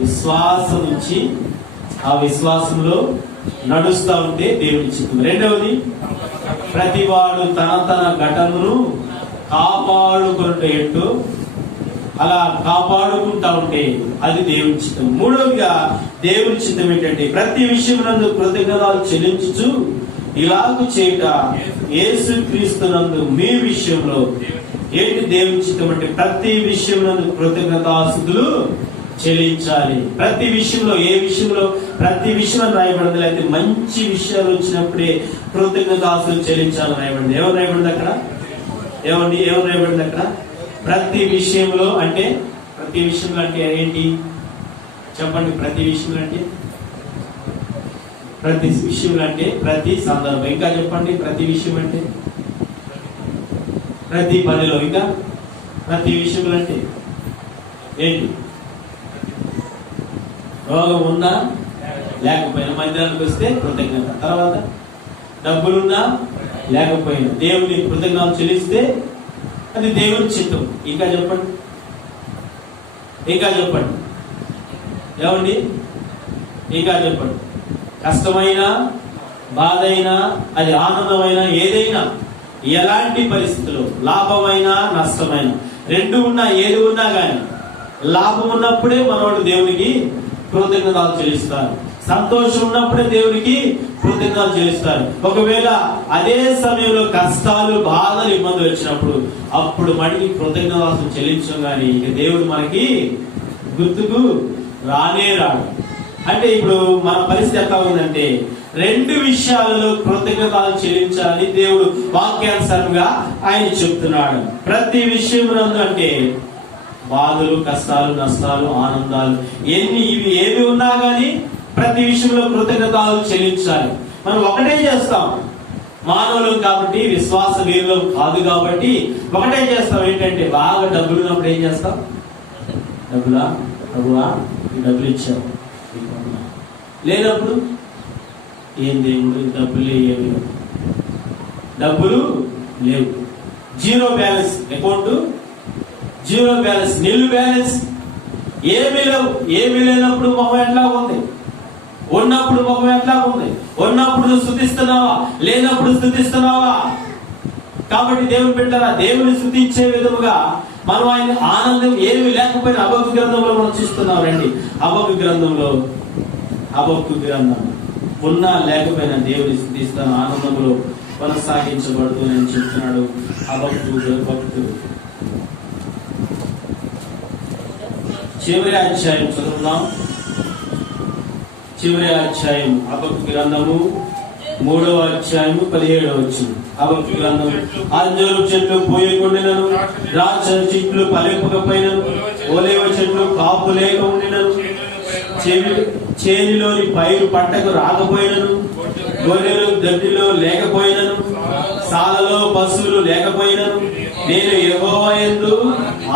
విశ్వాసం నుంచి ఆ విశ్వాసంలో నడుస్తా ఉంటే దేవుని చిత్తం. రెండవది, ప్రతివాడు తన ఘటమును కాపాడుకున్నట్టు అలా కాపాడుకుంటా ఉంటే అది దేవుని చిత్తం. మూడవదిగా దేవుని చిత్తం ఏంటంటే ప్రతి విషయమునందు కృతజ్ఞతలు చెల్లించుచు ఇలాగు చేయుట యేసుక్రీస్తునందు మీ విషయంలో. ఏంటి దేవుని చిత్తం అంటే ప్రతి విషయమునందు కృతజ్ఞతాస్తుతులు చెల్లించాలి. ప్రతి విషయంలో, ఏ విషయంలో, ప్రతి విషయం రాయబడింది. లేకపోతే మంచి విషయాలు వచ్చినప్పుడే కృతజ్ఞతాస్తుతులు చెల్లించాలని రాయబడింది. ఎవరు రాయబడింది అక్కడ? ఎవరు రాయబడింది అక్కడ? ప్రతి విషయంలో అంటే ప్రతి విషయంలో అంటే ఏంటి చెప్పండి. ప్రతి విషయంలో అంటే ప్రతి విషయంలో అంటే ప్రతి సందర్భం. ఇంకా చెప్పండి. ప్రతి విషయం అంటే ప్రతి పనిలో. ఇంకా ప్రతి విషయంలో అంటే ఏంటి? రోగం ఉన్నా లేకపోయినా మందిరానికి వస్తే కృతజ్ఞత. తర్వాత డబ్బులున్నా లేకపోయినా దేవుని కృతజ్ఞతలు చెల్లిస్తే అది దేవుని చిత్తం. ఇంకా చెప్పండి. ఏమండి? ఇంకా చెప్పండి. కష్టమైనా బాధ అయినా అది ఆనందమైనా ఏదైనా ఎలాంటి పరిస్థితుల్లో లాభమైనా నష్టమైనా రెండు ఉన్నా ఏది ఉన్నా కానీ లాభం ఉన్నప్పుడే మనోడు దేవునికి కృతజ్ఞతలు చెల్లిస్తారు. సంతోషం ఉన్నప్పుడే దేవునికి కృతజ్ఞతలు చెల్లిస్తారు. ఒకవేళ అదే సమయంలో కష్టాలు బాధలు ఇబ్బందులు వచ్చినప్పుడు అప్పుడు మనకి కృతజ్ఞతలు చెల్లించం కానీ ఇక దేవుడు మనకి గుర్తుకు రానే రాడు. అంటే ఇప్పుడు మన పరిస్థితి ఎట్లా ఉందంటే రెండు విషయాలలో కృతజ్ఞతలు చెల్లించాలని దేవుడు వాక్యానుసారంగా ఆయన చెప్తున్నాడు. ప్రతి విషయం అంటే బాధలు, కష్టాలు, నష్టాలు, ఆనందాలు ఇవి ఏవి ఉన్నా గానీ ప్రతి విషయంలో కృతజ్ఞతలు చెల్లించాలి. మనం ఒకటే చేస్తాం, మానవులం కాబట్టి, విశ్వాస వీరులం కాదు కాబట్టి ఒకటే చేస్తాం. ఏంటంటే బాగా డబ్బులు ఉన్నప్పుడు ఏం చేస్తాం? ప్రభువా ఈ డబ్బులు ఇచ్చావు. లేనప్పుడు ఏం దేవుడు డబ్బులు ఏమి లేవు, డబ్బులు లేవు, zero balance account, zero balance, nil balance, ఏమీ లేవు. ఏమీ లేనప్పుడు మొహం ఎట్లా ఉంది? ఉన్నప్పుడు ముఖం ఎట్లా ఉంది? ఉన్నప్పుడు స్తుతిస్తున్నావా? లేనప్పుడు స్తుతిస్తున్నావా? కాబట్టి దేవుని బిడ్డలారా, దేవుని స్తుతించే విధముగా మనం ఆయన ఆనందం ఏమి లేకపోయినా హబక్కు గ్రంథంలో మనం చూస్తున్నాం. రండి, హబక్కు గ్రంథం ఉన్నా లేకపోయినా దేవుని స్తుతిస్తాను ఆనందంలో కొనసాగించబడుతుందని చెప్తున్నాడు హబక్కు భక్తుడు. చివరి అధ్యాయం చదువుదాం. చివరి అధ్యాయం హబక్కు గ్రంథము 3వ అధ్యాయము 17వ వచనం. హబక్కు గ్రంథం అంజూరు చెట్లు పూయకుండినను, ద్రాక్ష చెట్లు ఫలింపకపోయినను, ఒలీవ చెట్లు కాపు లేక ఉండినను, చేనిలోని పైరు పంటకు రాకపోయినను, గొర్రెలు దొడ్డిలో లేకపోయినను, సాలలో పశువులు లేకపోయినను, నేను యెహోవా యందు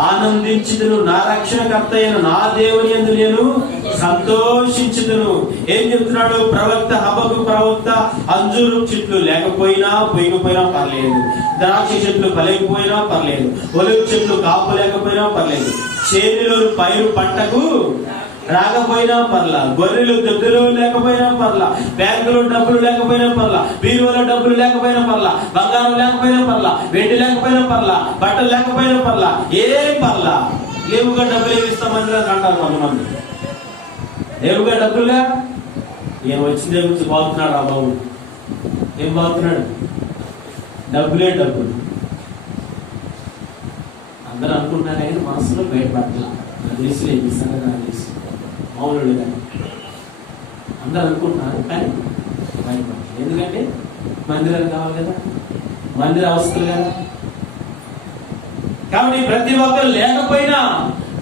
ఆనందించుదును, నా రక్షణకర్త అయిన నా దేవుని యందు నేను సంతోషించుదును. ఏం చెప్తున్నాడు ప్రవక్త హబక్కు ప్రవక్త? అంజూరు చెట్లు లేకపోయినా పొయ్యకపోయినా పర్లేదు, ద్రాక్ష చెట్లు ఫలింపకపోయినా పర్లేదు, ఒలివ చెట్లు కాపు లేకపోయినా పర్లేదు, చేనిలోని పైరు పంటకు రాకపోయినా పర్లా, గొర్రెలు దొడ్డులో లేకపోయినా పర్లా, బ్యాంకులో డబ్బులు లేకపోయినా పర్లా, బీరువాలో డబ్బులు లేకపోయినా పర్లా, బంగారం లేకపోయినా పర్లా, వెండి లేకపోయినా పర్లా, బట్టలు లేకపోయినా పర్లా, ఏం పర్లా. లేవుగా డబ్బులు ఏమి ఇస్తామని అంటారు కొంతమంది. లేవుగా డబ్బులుగా ఏం వచ్చిందే గురించి బాగుతున్నాడు ఆ బాబు. ఏం బాగుతున్నాడు? డబ్బులే డబ్బులు. అందరూ అనుకుంటున్నారు కానీ మనసులో బయటపడలా. తెలిసిలేదు సంగతి నాకు తెలుసు. మౌనుడు కానీ అందరూ అనుకుంటున్నారు కానీ భయపడలేదు. ఎందుకంటే మందిరాలు కావాలి కదా, మందిర అవసరం కదా. కాబట్టి ప్రతి ఒక్కరు లేకపోయినా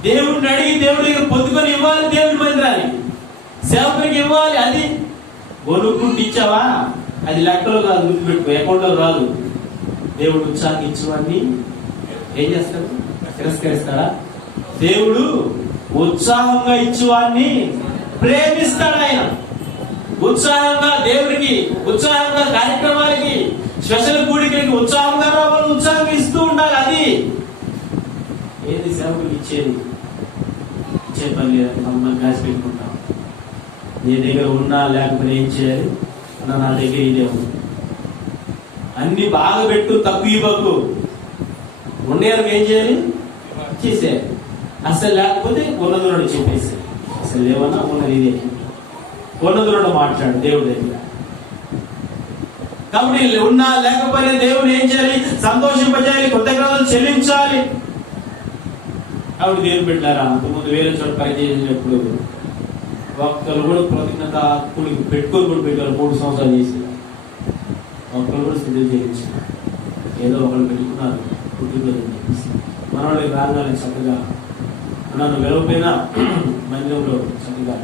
దేవుడిని అడిగి దేవుడి దగ్గర పొద్దుకొని ఇవ్వాలి. దేవుడి మందిరానికి సేవకునికి ఇవ్వాలి. అది కొనుక్కుంటూ ఇచ్చావా అది లెక్కలో కాదు, గుర్తుపెట్టుకో, అకౌంట్లో రాదు. దేవుడు ఉత్సాహం ఇచ్చేవాడిని ఏం చేస్తాడు? తిరస్కరిస్తాడా? దేవుడు ఉత్సాహంగా ఇచ్చేవాడిని ప్రేమిస్తాడు. ఆయన ఉత్సాహంగా దేవుడికి, ఉత్సాహంగా కార్యక్రమాలకి, స్పెషల్ కూడికలకి ఉత్సాహంగా రావాలి, ఉత్సాహంగా ఇస్తూ ఉండాలి. అది ఏది సేవకులు ఇచ్చే పని లేదు. మమ్మల్ని కాసి పెట్టుకుంటాం. నీ దగ్గర ఉన్నా లేకపోతే ఏం చేయాలి అన్న, నా దగ్గర ఇదే ఉంది. అన్ని బాగా పెట్టు, తక్కువ ఇవ్వకు. ఉండేవాళ్ళకి ఏం చేయాలి? చేసేయాలి. అసలు లేకపోతే ఉన్నదుడు చెప్పేసి, అసలు ఏమన్నా ఉన్నది ఇదే, ఉన్నదుడు మాట్లాడు దేవుడి దగ్గర. కాబట్టి ఉన్నా లేకపోయినా దేవుడు ఏం చేయాలి? సంతోషింపజేయాలి, కృతజ్ఞతలు చెల్లించాలి. కాబట్టి దేవుడు పెట్టారా, అంతకుముందు వేరే చోట పనిచేసినప్పుడు ఒక్కరు కూడా కృతజ్ఞత పెట్టుకొని కూడా పెట్టారు. 3 సంవత్సరాలు చేసి ఒక్కరు కూడా స్థితులు చేయించారు. ఏదో ఒకరు పెట్టుకున్నారు పుట్టుకలు చెప్పేసి. మన వాళ్ళకి రాగానే చక్కగా నన్ను వెళ్ళకపోయినా మందిరంలో చక్కగా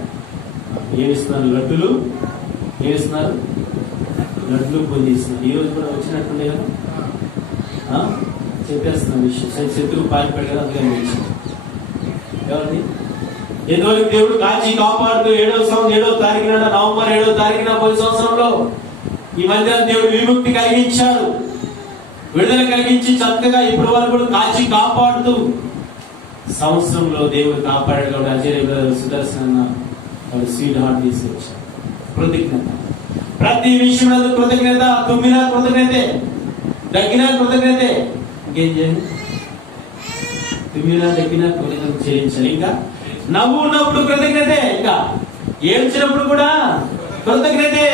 ఏమిస్తున్నారు? లడ్డులు ఏమిస్తున్నారు? లడ్డులు పూజ చేస్తున్నారు. ఈ రోజు కూడా వచ్చినట్టుండే కదా, చెప్పేస్తున్నాను విషయం. శత్రువు పారిపడి కదా, అందుకని ఎవరిని ఎందువరకు దేవుడు కాచి కాపాడుతూ 7వ తారీఖున, నవంబర్ 7వ తారీఖున పోయిన సంవత్సరంలో ఈ మందిరాన్ని దేవుడు విముక్తి కలిగించాడు, విడుదల కలిగించి చక్కగా ఇప్పటి వరకు కూడా కాచి కాపాడుతూ సంవత్సరంలో దేవుడు కాపాడాడు. కాబట్టి అజయ్ సుదర్శన్ వాళ్ళు స్వీట్ హార్ట్ తీసుకొచ్చారు. కృతజ్ఞత, ప్రతి విషయంలో కృతజ్ఞత. తుమ్మినా కృతజ్ఞతే, దగ్గినా కృతజ్ఞతే. ఇంకేం చేయండి? తుమ్మినా దగ్గినా కృతజ్ఞత చేయించాలి. ఇంకా నవ్వున్నప్పుడు కృతజ్ఞతే, ఇంకా ఏడ్చినప్పుడు కూడా కృతజ్ఞతే.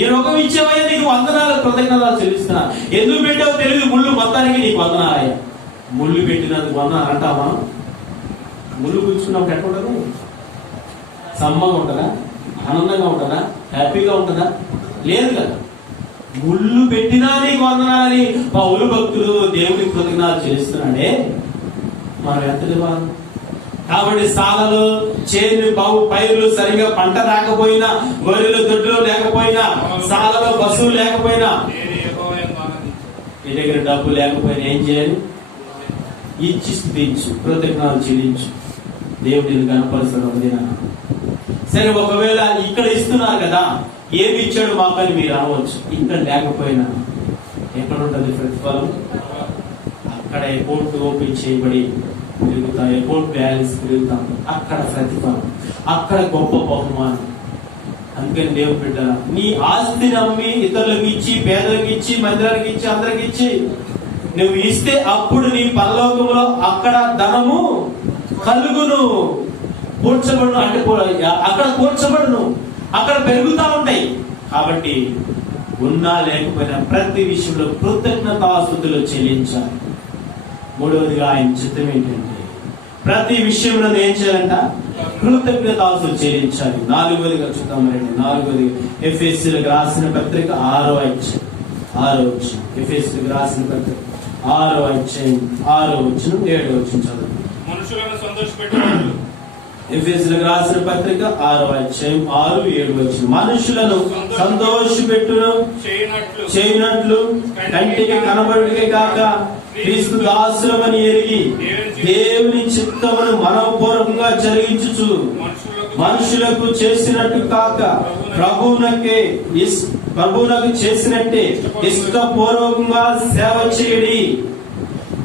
ఈ రోగం ఇచ్చేవయ్యా నీకు వందనాలు, కృతజ్ఞతలు చెల్లిస్తున్నా. ఎందుకు పెట్టావో తెలియదు, ముళ్ళు మొత్తానికి నీకు వందనాలయ్యా. ముళ్ళు పెట్టినందుకు వందనాలు అంటామా? ముళ్ళు కూర్చున్నప్పుడు ఎట్లా ఉండదు? సమ్మగా ఉంటుందా? ఆనందంగా ఉంటుందా? హ్యాపీగా ఉంటుందా? లేదు కదా. ముళ్ళు పెట్టినా నీకు వందనాలని పౌలు భక్తుడు దేవుడికి కృతజ్ఞతలు చెల్లిస్తున్నాడే, మనం ఎంత ఇవ్వాలి? కాబట్టి సాలలు, చేను, పైర్లు సరిగా పంట రాకపోయినా, గొర్రెలు దొడ్లు లేకపోయినా, సాలలో పశువులు లేకపోయినా, నీ దగ్గర డబ్బు లేకపోయినా ఏం చేయాలి? ఇచ్చి స్థుతించు, కృతజ్ఞతలు చెల్లించు. దేవుడిని కనపరుస్తున్న సరే. ఒకవేళ ఇక్కడ ఇస్తున్నారు కదా, ఏమి ఇచ్చాడు మాకని మీరు అనవచ్చు. ఇక్కడ లేకపోయినా ఎక్కడ ఉంటుంది ప్రతిఫలం? అక్కడ అకౌంట్ ఓపెన్ చేయబడి పెరుగుతాం, అకౌంట్ బ్యాలెన్స్ పెరుగుతాం. అక్కడ ప్రతిఫలం, అక్కడ గొప్ప బహుమానం. అందుకని దేవుడు బిడ్డ, నీ ఆస్తిని అమ్మి ఇతరులకు ఇచ్చి, పేదలకు ఇచ్చి, మందిరానికి ఇచ్చి, అందరికి ఇచ్చి నువ్వు ఇస్తే అప్పుడు నీ పరలోకంలో అక్కడ ధనము కలుగును, కూర్చబడును. అంటే అక్కడ కూర్చబడును, అక్కడ పెరుగుతూ ఉంటాయి. కాబట్టి ఉన్నా లేకపోయినా ప్రతి విషయంలో కృతజ్ఞతాస్తుతులు చెల్లించాలి. మూడవదిగా ఆయన చిత్తం ఏంటంటే ప్రతి విషయంలో ఏం చేయాలంట? కృతజ్ఞతాస్తుతులు చెల్లించాలి. 4వదిగా చూద్దాం. 4వదిగా ఎఫెసీయులకు రాసిన పత్రిక 6వ అధ్యాయం. ఎఫెసీయులకు రాసిన పత్రిక 6వ అధ్యాయం 6వ వచనం 7వ వచనం చదువు. మనుషులను సంతోషపెట్టువాడు. ఎఫెసీయులకు రాసిన పత్రిక 6వ అధ్యాయం 6, 7 వచనం. మనుషులను సంతోషపెట్టును చేయనట్లు కంటికి కనబడుటే కాక క్రీస్తు దాసులమని ఎరిగి దేవుని చిత్తమును మనఃపూర్వకంగా జరిగించుచు మనుషులకు చేసినట్టు కాక ప్రభువునకు చేసినట్టే ఇష్టపూర్వకంగా సేవ చేయడి.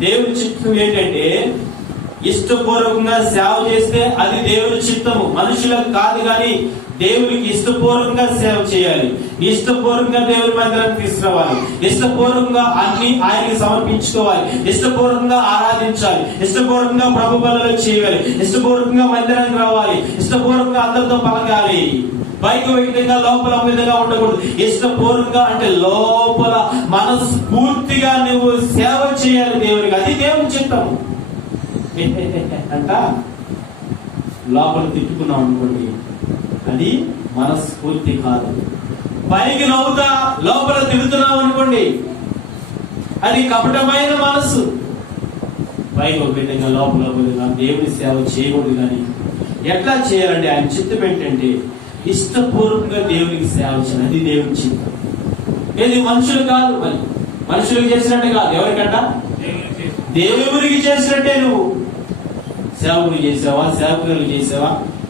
దేవుని చిత్తం ఏంటంటే ఇష్టపూర్వకంగా సేవ చేస్తే అది దేవుని చిత్తము, మనుషులకు కాదు. కానీ దేవునికి ఇష్టపూర్వకంగా సేవ చేయాలి, ఇష్టపూర్వకంగా దేవుని మందిరానికి తీసుకురావాలి, ఇష్టపూర్వకంగా అన్ని ఆయనకి సమర్పించుకోవాలి, ఇష్టపూర్వకంగా ఆరాధించాలి, ఇష్టపూర్వకంగా ప్రభు బలులు చేయాలి, ఇష్టపూర్వకంగా మందిరానికి రావాలి, ఇష్టపూర్వకంగా అందరితో పలకాలి. పైకి విధంగా లోపల విధంగా ఉండకూడదు. ఇష్టపూర్వకంగా అంటే లోపల మనస్ఫూర్తిగా నువ్వు సేవ చేయాలి దేవునికి. అది దేవుని చిత్తం అంట. లోపల తిట్టుకున్నావు అనుకోండి, అది మనస్ఫూర్తి కాదు. పైకి నవ్వుతా లోపల తిరుగుతున్నావు అనుకోండి, అది కపటమైన మనసు. పైకి ఒక విధంగా లోపల విధంగా దేవుని సేవ చేయకూడదు. కానీ ఎట్లా చేయాలంటే ఆయన చిత్తం ఏంటంటే ఇష్టపూర్వకంగా దేవునికి సేవ చేయాలి. అది దేవుని చిత్తం. ఏది మనుషులు కాదు, మరి మనుషులకు చేసినట్టు కాదు. ఎవరికంట? దేవునికి చేసినట్టే. నువ్వు సేవకులు చేసావా, సేవకులు చేసావా,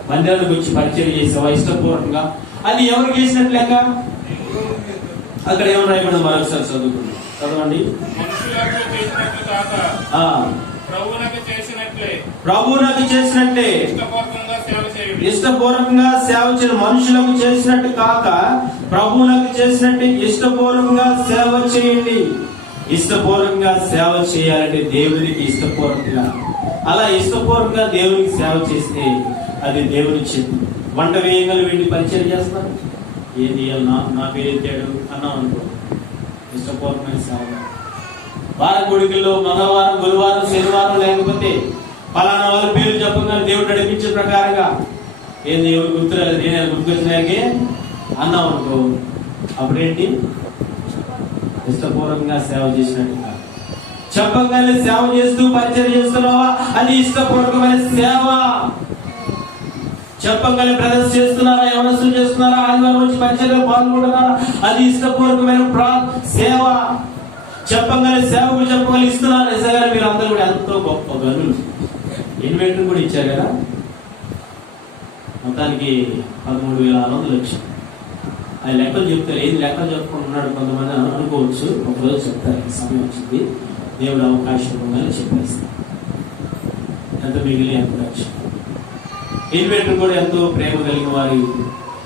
మందిరానికి వచ్చి పరిచయం చేసావా ఇష్టపూర్వకంగా, అది ఎవరికి చేసినట్టు లెక్క. అక్కడ ఏమన్నా రాయబడి మరొకసారి చదవండి. ప్రభువునకు చేసినట్లే ఇష్టపూర్వకంగా సేవ చేయాలి. మనుషులకు చేసినట్టు కాక ప్రభువునకు చేసినట్టు ఇష్టపూర్వకంగా సేవ చేయండి. ఇష్టపూర్వకంగా సేవ చేయాలంటే దేవునికి ఇష్టపూర్వకంగా, అలా ఇష్టపూర్వకంగా దేవునికి సేవ చేస్తే అది దేవుని చిత్తం. వంట వేయగల వీటిని పరిచయం చేస్తారు. ఏది నా పేరు ఎత్తాడు అన్నాం అనుకో, ఇష్టపూర్వకమైన సేవ. వారం గుడికల్లో మంగళవారం, గురువారం, శనివారం లేకపోతే పలానా వాళ్ళ పేరు చెప్పగానే దేవుడు నడిపించే ప్రకారంగా ఏం దేవుడు గుర్తురాలేదు, నేను గుర్తుకొచ్చినాకే అన్నాం అనుకో, అప్పుడేంటి ఇష్టపూర్వకంగా సేవ చేసినట్టు కాదు. చెప్పగానే సేవ చేస్తూ పరిచయం చేస్తున్నావా, అది ఇష్టపూర్వకమైన సేవ. చెప్పగానే బ్రదర్స్ చేస్తున్నారా, యవనస్తులు చేస్తున్నారా, ఆదివారం వచ్చి పరిచయంలో పాల్గొంటున్నారా, అది ఇష్టపూర్వకమైన సేవ. చెప్పగానే సేవకులు చెప్పగలి ఇస్తున్నారు. నిజంగా మీరు అందరూ కూడా ఎంతో గొప్ప గనులు. ఇన్వెంటర్ కూడా ఇచ్చారు కదా, మొత్తానికి 13,600 లక్షలు. అది లెక్కలు చెప్తారు. ఏది లెక్కలు చెప్పుకుంటున్నాడు కొంతమంది అనుకోవచ్చు. ఒకరోజు చెప్తారు, సమయం వచ్చింది, దేవుడు అవకాశం ఉందని చెప్పేస్తారు. ఎంత మిగిలి ఎంత లక్ష్యం. ఇన్వెంటర్ కూడా ఎంతో ప్రేమ కలిగిన వారి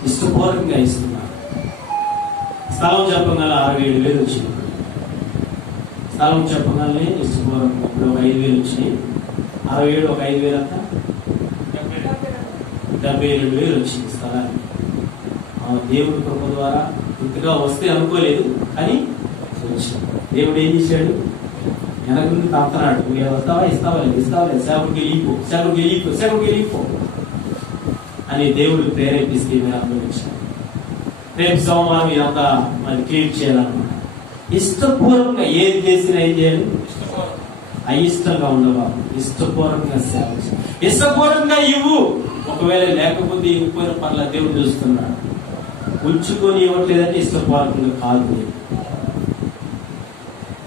ఇష్టపూర్వకంగా ఇస్తున్నారు. స్థలం చెప్పగల 67,000 వచ్చింది. స్థలం చెప్పగానే ఇష్టపూర్వకంగా ఇప్పుడు ఒక 5,000 వచ్చినాయి. 67 ఒక 5,000 అంతా 72,000 వచ్చింది స్థలానికి. దేవుడి కృప ద్వారా ఇంతగా వస్తే అనుకోలేదు, కానీ వచ్చింది. దేవుడు ఏం చేశాడు, వెనక నుండి తాపుతున్నాడు. నువ్వు వస్తావా, ఇస్తావా లేదు, ఇస్తావా లేదు, సేవకుడికి వెళ్ళిపో అని దేవుడు ప్రేరేపిస్తే మీరు అనుభవించారు. రేపు సోమవారం మీరంతా మరి క్లీన్ చేయాలన్నమాట. ఇష్టపూర్వకంగా ఏది చేసినా ఏం చేయాలి, అయిష్టంగా ఉండబాబు. ఇష్టపూర్వకంగా సేవ చేయాలి. ఇష్టపూర్వకంగా ఇవ్వు. ఒకవేళ లేకపోతే ఇవ్వకపోయిన పర్ల దేవుడు చూస్తున్నాడు. ఉంచుకొని ఇవ్వట్లేదంటే ఇష్టపూర్వకంగా కాదు.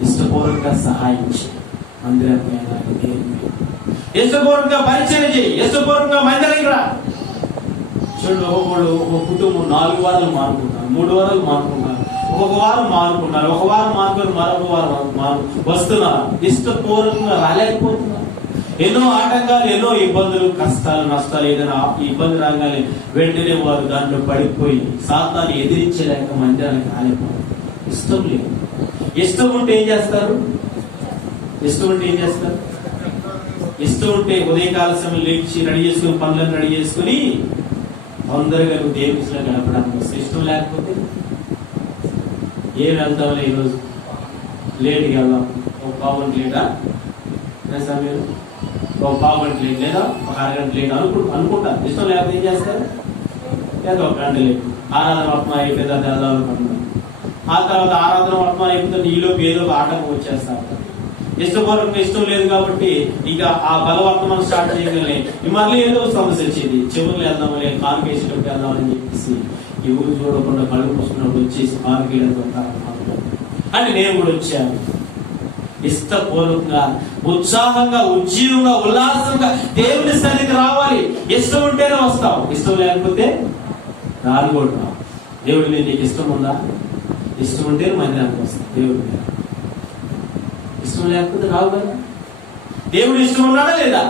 ఇష్టపూర్వకంగా సహాయం చేయి. మందిరానికి ఇష్టపూర్వకంగా పరిచయం చేయి. ఇష్టపూర్వకంగా మందిరానికి రా. చూడండి, ఒక కుటుంబం 4 వారాలు మానుకుంటారు, 3 వారాలు మానుకుంటారు, ఒక వారం మానుకుంటారు, ఒక వారం మానుకొని మరొక వారం వస్తున్నారు. ఇష్టపూర్వకంగా రాలేకపోతున్నారు. ఎన్నో ఆటంకాలు, ఎన్నో ఇబ్బందులు, కష్టాలు, నష్టాలు, ఏదైనా ఇబ్బంది రాగానే వెంటనే వారు దాంట్లో పడిపోయి సాతాన్ని ఎదిరించలేక మందిరానికి రాలేకపోతారు. ఇష్టం లేదు. ఇష్టం ఉంటే ఏం చేస్తారు, ఇష్టం ఉంటే ఉదయకాల సమయం లేచి రెడీ చేసుకుని పనులను రెడీ చేసుకుని తొందరగా నువ్వు దేవుని గడపడానికి వస్తే. ఇష్టం లేకపోతే ఏం వెళ్తామో ఈరోజు లేట్గా వెళ్దాం, ఒక 1/4 గంట లేటా మీరు, ఒక 1/4 గంట లేట్ లేదా ఒక 1/2 గంట లేట్ అనుకుంటారు. ఇష్టం లేకపోతే ఏం చేస్తారు, లేదా 1 గంట లేట్. ఆరాధన వర్తమానం అయిపోయింది, అది వెళ్దాం అనుకుంటున్నాం. ఆ తర్వాత ఆరాధన వర్తమానం అయిపోతుంది, ఈలోపు ఏదో ఒక ఆటంకం వచ్చేస్తారు. ఇష్టపూర్వకంగా ఇష్టం లేదు కాబట్టి ఇక ఆ బలవర్తమానం స్టార్ట్ చేయగలే మళ్ళీ ఏదో సమస్య వచ్చేది. చెవులు వెళ్దామని, కారు వేసేటప్పుడు వెళ్దామని చెప్పేసి ఎవరు చూడకుండా కళ్ళు మూసుకున్నప్పుడు వచ్చేసి కారు గీయడం అని నేను కూడా వచ్చాను. ఇష్టపూర్వకంగా, ఉత్సాహంగా, ఉజ్జీవంగా, ఉల్లాసంగా దేవుని సన్నిధికి రావాలి. ఇష్టం ఉంటేనే వస్తావు, ఇష్టం లేకపోతే రాదు కూడా. దేవుడి మీద నీకు ఇష్టం ఉందా? ఇష్టం ఉంటే మందిరానికి వస్తావు. దేవుడి మీద ఇష్టం లేకపోతే రావు కదా. దేవుడు ఇష్టం ఉన్నాడా లేదా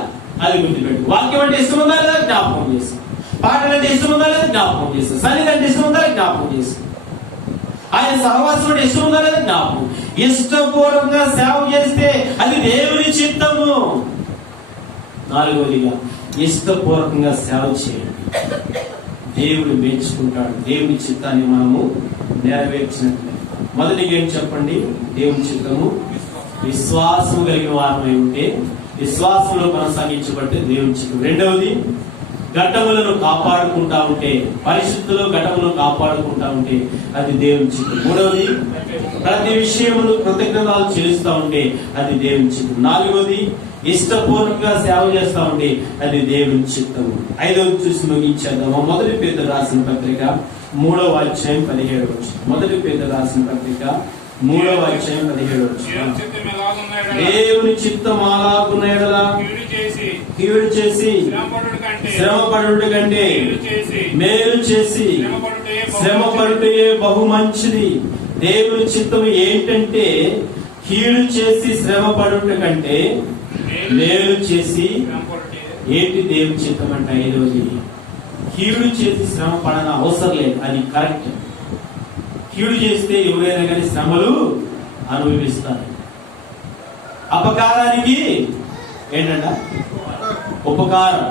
అది గుర్తుపెట్టు. వాక్యం అంటే ఇష్టం ఉందా లేదా జ్ఞాపకం చేస్తాం. పాటలు అంటే ఇష్టం ఉందా లేదా జ్ఞాపకం చేస్తాం. సన్నిధి అంటే ఇష్టం ఉందా లేదా జ్ఞాపకం చేస్తాం. ఆయన సహవాసం అంటే ఇష్టం ఉందా లేదా జ్ఞాపకం. ఇష్టపూర్వకంగా సేవ చేస్తే అది దేవుని చిత్తము. 4వదిగా ఇష్టపూర్వకంగా సేవ చేయండి. దేవుడు మెచ్చుకుంటాడు. దేవుని చిత్తాన్ని మనము నెరవేర్చినట్లే. మొదటిగా ఏం చెప్పండి, దేవుని చిత్తము విశ్వాసం కలిగిన వారమై ఉంటే, విశ్వాసంలో కొనసాగించబట్టే దేవుని చిత్తం. రెండవది ఘట్టములను కాపాడుకుంటా ఉంటే, పరిశుద్ధులు ఘట్టములను కాపాడుకుంటా ఉంటే అది దేవుని చిత్తం. మూడవది, ప్రతి విషయమును కృతజ్ఞతలు చెల్లిస్తా ఉంటే అది దేవుని చిత్తం. నాలుగవది, ఇష్టపూర్వకంగా సేవ చేస్తా ఉంటే అది దేవుని చిత్తము. ఐదవది చూసి ముగించేద్దాము. మొదటి పేతురు రాసిన పత్రిక 3వ అధ్యాయం 17వ వచనం. మొదటి పేతురు రాసిన పత్రిక 3వ అధ్యాయం 17వ వచనం. దేవుని చిత్తం అలాగున్న యెడల కీడు చేసి శ్రమపడుట కంటే మేలు చేసి శ్రమపడుటే బహు మంచిది. దేవుని చిత్తం ఏంటంటే కీడు చేసి శ్రమపడుట కంటే మేలు చేసి. ఏంటి దేవుని చిత్తం అంటే? ఐదవది, కీడు చేసి శ్రమ పడన అవసరం లేదు, అది కరెక్ట్. కీడు చేస్తే ఎవరైనా కానీ శ్రమలు అనుభవిస్తారు. అపకారానికి ఏంటంట? ఉపకారం.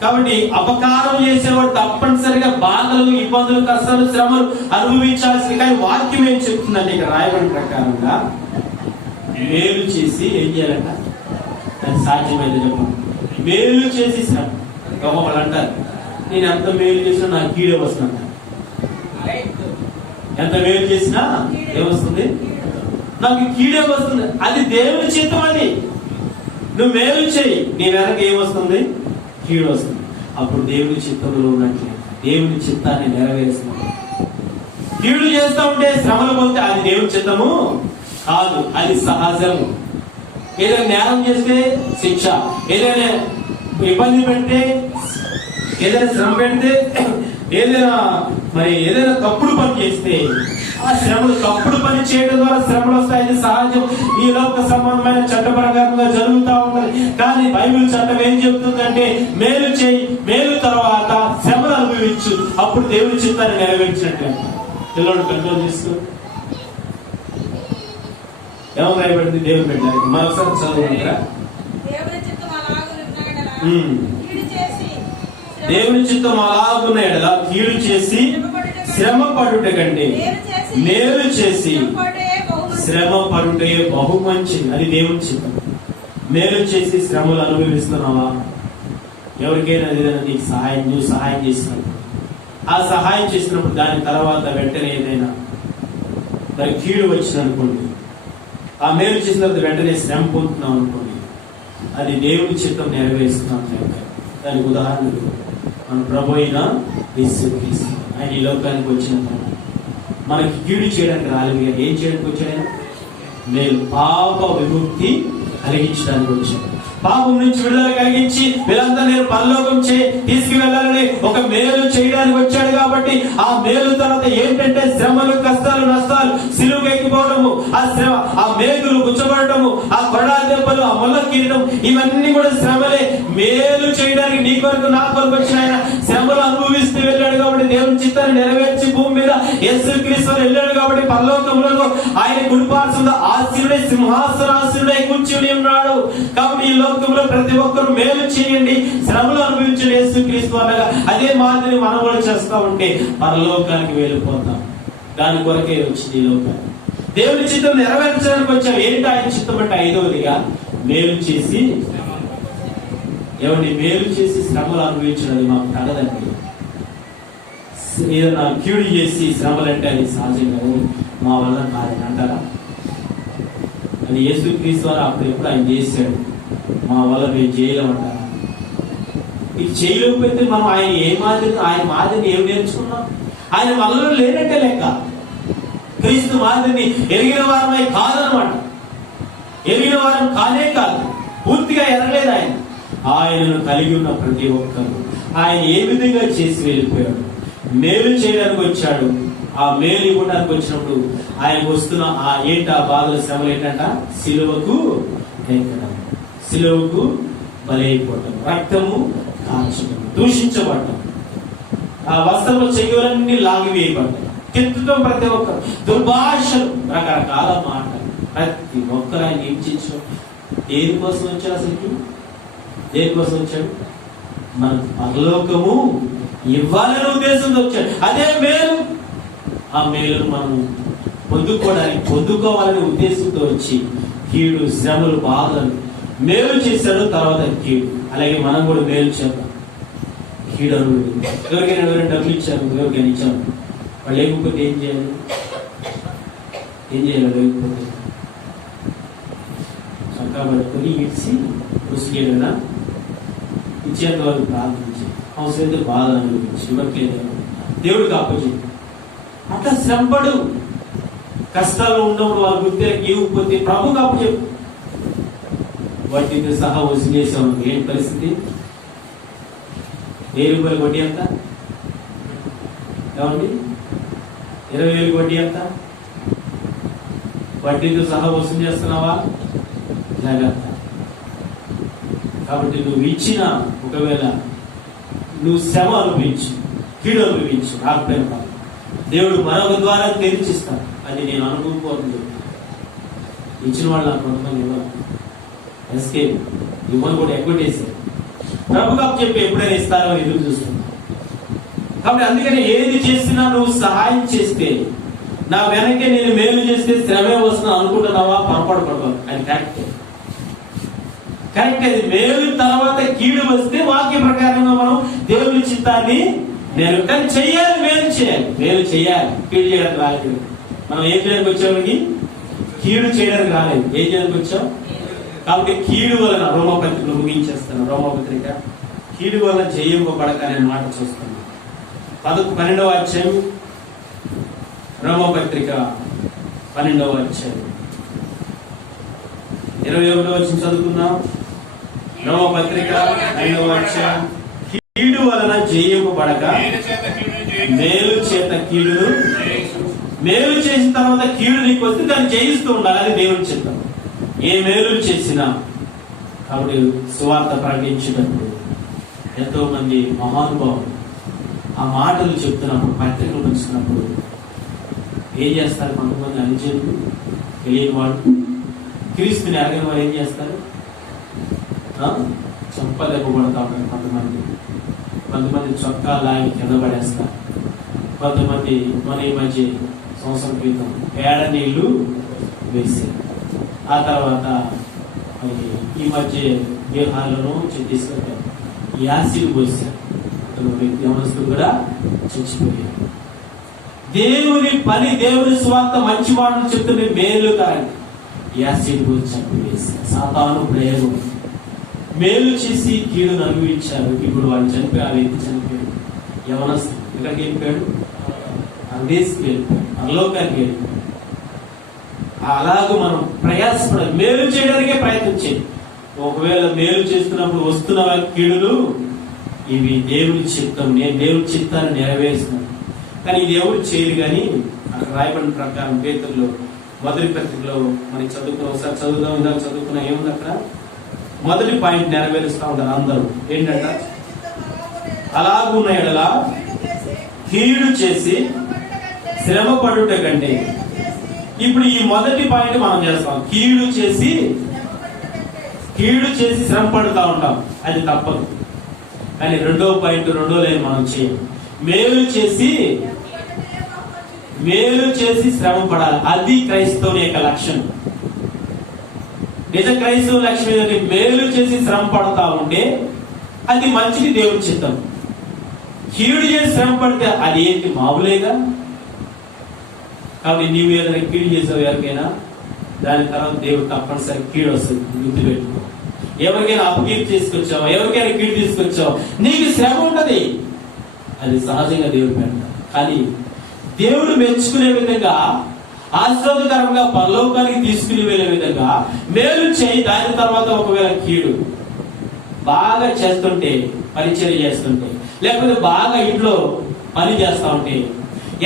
కాబట్టి అపకారం చేసేవాడు తప్పనిసరిగా బాధలు, ఇబ్బందులు, కష్టాలు, శ్రమలు అనుభవించాల్సింది. కానీ వాక్యం ఏం చెప్తుందంటే ఇక్కడ రాయబడిన ప్రకారంగా మేలు చేసి ఏం చేయాలంట? అది సాధ్యమైతే చెప్పండి. మేలు చేసి శ్రమ. వాళ్ళు అంటారు, నేను ఎంత మేలు చేసినా నాకు కీడే వస్తుంది. ఎంత మేలు చేసినా ఏమొస్తుంది? నాకు కీడే వస్తుంది. అది దేవుని చిత్తం. అది నువ్వు మేలు చేయి, నీ వెనక ఏమొస్తుంది? కీడు వస్తుంది. అప్పుడు దేవుని చిత్తంలో ఉన్నట్లే దేవుని చిత్తాన్ని నెరవేరుస్తుంది. కీడు చేస్తూ ఉంటే శ్రమలు పోతే అది దేవుని చిత్తము కాదు, అది సహజము. ఏదైనా నేరం చేస్తే శిక్ష, ఏదైనా ఇబ్బంది పెడితే, ఏదైనా శ్రమ పెడితే, ఏదైనా తప్పుడు పని చేస్తే ఆ శ్రమలు, తప్పుడు పని చేయడం ద్వారా శ్రమలు వస్తాయి. అది సహజం. ఈ లోక సంబంధమైన చట్ట ప్రకారంగా జరుగుతూ ఉంటది. కానీ బైబిల్ చట్టం ఏం చెబుతుందంటే మేలు చేయి, మేలు తర్వాత శ్రమలు అనుభవించు, అప్పుడు దేవుని చిత్తాన్ని నెరవేర్చినట్టు. పిల్లలు కంట్రోల్ చేసుకో. ఏమో రాయబడింది దేవుని బిడ్డ? మరోసారి చదువుకుంటారా? దేవుని చిత్తం అలాగున్న యెడల కీడు చేసి శ్రమ పడుట కంటే మేలు చేసి శ్రమ పడుటే బహు మంచిది. అది దేవుని చిత్తం. మేలు చేసి శ్రమలు అనుభవిస్తున్నావా? ఎవరికైనా ఏదైనా నీకు నువ్వు సహాయం చేసినప్పుడు, ఆ సహాయం చేసినప్పుడు దాని తర్వాత వెంటనే ఏదైనా మరి కీడు వచ్చిందనుకోండి, ఆ మేలు చేసిన తర్వాత వెంటనే శ్రమ పొందుతున్నాం అనుకోండి, అది దేవుని చిత్తం నెరవేరుస్తున్నాం. దానికి ఉదాహరణలు మన ప్రభు అయిన యేసుక్రీస్తు. ఆయన ఈ లోకానికి వచ్చిన మనకి కీడు చేయడానికి రాలేదు. ఏం చేయడానికి వచ్చాడు? మేలు, పాప విముక్తి కలిగించడానికి వచ్చాడు. పాపం నుంచి విడుదల కలిగించి వీళ్ళంతా నేను పరలోకం తీసుకువెళ్ళాలని ఒక మేలు చేయడానికి వచ్చాడు. కాబట్టి ఆ మేలు తర్వాత ఏంటంటే శ్రమలు, కష్టాలు, నష్టాలు, సిలువకు ఎక్కిపోవడము, ఆ శ్రమ, ఆ మేకులు గుచ్చబడటము, ఆ కొరడా దెబ్బలు, ఆ ముళ్ళ కిరీటం, ఇవన్నీ కూడా శ్రమలే. మేలు చేయడానికి నీ కొరకు నా కొరకు వచ్చిన ఆయన శ్రమలు అనుభవిస్తూ వెళ్ళాడు. కాబట్టి దేవుని చిత్తాన్ని నెరవేర్చి భూమి మీద యేసుక్రీస్తు వెళ్ళాడు. కాబట్టి పరలోకంలో ఆయన కుడిపార్శ్వమున ఆసీనుడై సింహాసనాసీనుడై కూర్చుని ఉన్నాడు. కాబట్టి ఈ లోకంలో ప్రతి ఒక్కరు మేలు చేయండి, శ్రమలు అనుభవించండి. యేసుక్రీస్తు అనగా అదే మాదిరి మనం కూడా చేస్తా ఉంటే పరలోకానికి వెళ్ళిపోతాం. దాని కొరకే వచ్చింది ఈ లోకానికి. దేవుని చిత్తం నెరవేర్చడానికి వచ్చాం. ఏంటి ఆయన చిత్తం అంటే? ఐదవదిగా మేలు చేసి. ఏమండి? మేలు చేసి శ్రమలు అనుభవించడం మాకు తగదండి. ఏదైనా కీడు చేసి శ్రమలు అంటే అది సహజంగా మా వల్ల కాదని అంటారా? అది యేసుక్రీస్తు వారు అప్పుడు ఎప్పుడు ఆయన చేశాడు, మా వల్ల మేము చేయలేమంటారా? ఇది చేయలేకపోతే మనం ఆయన మాదిరిని ఏం నేర్చుకున్నాం? ఆయన వల్ల లేనట్టే లెక్క. క్రీస్తు మాదిరిని ఎరిగిన వారమై కాదనమాట. ఎరిగిన వారం కానే కాదు, పూర్తిగా ఎరగలేదు. ఆయనను కలిగి ఉన్న ప్రతి ఒక్కరు ఆయన ఏ విధంగా చేసి వెళ్ళిపోయాడు? మేలు చేయడానికి వచ్చాడు. ఆ మేలు ఇవ్వడానికి వచ్చినప్పుడు ఆయనకు వస్తున్న ఆ బాధల శ్రమలు ఏంటంట? సిలువకు ఎక్కడం, సిలువకు బలైపోవటం, రక్తము కాల్చడం, దూషించబడటం, ఆ వస్త్రముల చెయ్యులన్నీ లాగివేయబడటం, తిట్టడం, ప్రతి ఒక్కరు దుర్భాషలు, రకరకాల మాటలు. ప్రతి ఒక్కరు ఆయన ఏం చేసాడు? దేనికోసం వచ్చాడు? అసలు దేనికోసం వచ్చాడు? మనకు పరలోకము ఇవ్వాలనే ఉద్దేశంతో వచ్చాడు. అదే మేలు. ఆ మేలును మనం పొందుకోవాలనే ఉద్దేశంతో వచ్చి కీడు, శ్రమలు, బాధలు, మేలు చేశాడు, తర్వాత కీడు. అలాగే మనం కూడా మేలు చేద్దాం, కీడు అనుభవించాం. ఎవరికైనా డబ్బులు ఇచ్చారు, ఎవరికైనా ఇచ్చాము, వాళ్ళు లేకపోతే ఏం చేయాలి? లేకపోతే చక్కా పట్టుకొని ఇచ్చి కృషికేదైనా ఇచ్చేంత వరకు ప్రార్థించి అవసరమైతే బాధ అనుభవించి ఇవ్వట్లేదు దేవుడికి అప్పచెప్పి అట్లా శ్రమపడు. కష్టాలు ఉన్నప్పుడు వాళ్ళ గుర్తులకు ఇవ్వకపోతే ప్రభుకి అప్పచెప్పు. వడ్డీతో సహా వసూలు చేసాం. ఏం పరిస్థితి? 1000 రూపాయల వడ్డీ ఎంత? ఏమండి? 20,000 వడ్డీ ఎంత? వడ్డీతో సహా వసూలు చేస్తున్నావా? జాగ్రత్త. కాబట్టి నువ్వు ఇచ్చిన, ఒకవేళ నువ్వు శ్రమ అనుభవించు, కీడు అనుభవించు, రాకపోయిన దేవుడు మరొక ద్వారా తెరిచిస్తాడు. అది నేను అనుభవపూర్వకం చెప్తాను. ఇచ్చిన వాళ్ళు నాకు కొంతమంది ఇవ్వాలి, ఎస్కేప్ ఇవ్వని కూడా ఎగ్గొట్టేశారు. ప్రభుగా చెప్పి ఎప్పుడైనా ఇస్తారో ఎదురు చూస్తున్నా. కాబట్టి అందుకని ఏది చేసినా నువ్వు సహాయం చేస్తే, నా వెనకే నేను మేలు చేస్తే శ్రమే వస్తున్నా అనుకుంటున్నావా? పొరపడకూడదు. అది కరెక్ట్. అది మేలు తర్వాత కీడు వస్తే వాక్య ప్రకారంగా మనం దేవుని చిత్తాన్ని నేను కానీ చెయ్యాలి, మేలు చేయాలి. కీడు చేయడానికి రాలేదు. మనం ఏం చేయడానికి వచ్చామని? కీడు చేయడానికి రాలేదు. ఏం చేయడానికి వచ్చాం? కాబట్టి కీడు వలన, రోమపత్రికలు ముగించేస్తాను. రోమపత్రిక కీడు వలన జయింపబడక అనే మాట చూస్తున్నాను. 12వ అధ్యాయం, రోమపత్రిక 12వ అధ్యాయం 21వ వచనం చదువుకుందాం. రోమపత్రిక 2వ అధ్యాయం, కీడు వలన జయింపబడక మేలు చేత కీడును, మేలు చేసిన తర్వాత కీడు నీకు వస్తే దాన్ని జయిస్తూ ఉండాలి. అది దేవుని చిత్తం. ఏ మేలు చేసినా. కాబట్టి సువార్త ప్రకటించేటప్పుడు ఎంతో మంది మహానుభావులు ఆ మాటలు చెప్తున్నప్పుడు, పత్రికలు పంచుకున్నప్పుడు ఏం చేస్తారు? కొంతమంది అనుచరులు, తెలియని వాళ్ళు, క్రీస్తుని అడిగిన వారు ఏం చేస్తారు? చంపలేకపోబడతా ఉంటారు. కొంతమంది చొక్కా లాగి కింద పడేస్తారు. కొంతమంది మన ఈ మధ్య సంవత్సరం క్రితం పేడ నీళ్లు వేసారు. ఆ తర్వాత ఈ మధ్య బీహార్లోనూ ఛత్తీస్గఢ్ యాసిడ్ పోసారు. యవనస్తులు కూడా చచ్చిపోయారు. దేవుని పని, దేవుని స్వార్థ మంచి మాటలు చెప్తుంటే మేలు కాదు. యాసిడ్ పోసి చంపివేశారు. సాతాను ప్రయోగం. మేలు చేసి కీడును అనుభవించారు. ఇప్పుడు వాళ్ళు చనిపోయి, ఆ వ్యక్తి చనిపోయాడు. యవనస్తులు ఎక్కడికి వెళ్ళిపోయాడు? దేశకి వెళ్ళిపోయాడు, పరలోకానికి వెళ్ళిపోయాడు. అలాగూ మనం ప్రయాసపడాలి, మేలు చేయడానికే ప్రయత్నం చేయాలి. ఒకవేళ మేలు చేస్తున్నప్పుడు వస్తున్న కీడులు, ఇవి దేవుని చిత్తం, నేను దేవుని చిత్తాన్ని నెరవేరుస్తున్నాను. కానీ ఇది ఎవరు చేయరు. కానీ అక్కడ రాయబడిన ప్రకారం పేతురులో మొదటి పత్రికలో మనకి చదువుకున్న, ఒకసారి చదువుదాం. ఇందాక చదువుకున్నా ఏముంది అక్కడ? మొదటి పాయింట్ నెరవేరుస్తూ ఉంటారు అందరూ. ఏంటంట? అలాగున్న ఎడల కీడు చేసి శ్రమ పడుట కంటే. ఇప్పుడు ఈ మొదటి పాయింట్ మనం చేస్తాం. కీడు చేసి శ్రమ పడుతూ ఉంటాం, అది తప్పదు. కానీ రెండో పాయింట్, రెండో లైన్ మనం చేయం. మేలు చేసి శ్రమ పడాలి. అది క్రైస్తవుని యొక్క లక్ష్యం. నిజ క్రైస్తవ లక్ష్యం ఏంటంటే మేలు చేసి శ్రమ పడతా ఉంటే అది మంచిది, దేవుని చిత్తం. కీడు చేసి శ్రమ పడితే అది ఏంటి? మామూలేగా. కాబట్టి నీవు ఏదైనా కీడు చేసావు ఎవరికైనా, దాని తర్వాత దేవుడు తప్పనిసరి కీడు వస్తుంది. గుర్తుపెట్టుకో. ఎవరికైనా అపకీర్తి తీసుకొచ్చావు, ఎవరికైనా కీడు తీసుకొచ్చావు, నీకు శ్రమ ఉంటది. అది సహజంగా దేవుడు పెడతాడు. కానీ దేవుడు మెచ్చుకునే విధంగా, ఆశీర్వాదకరంగా పరలోకానికి తీసుకుని వెళ్ళే విధంగా మేలు చేయి. దాని తర్వాత ఒకవేళ కీడు బాగా చేస్తుంటే, పరిచయం చేస్తుంటే, లేకపోతే బాగా ఇంట్లో పని చేస్తా ఉంటే,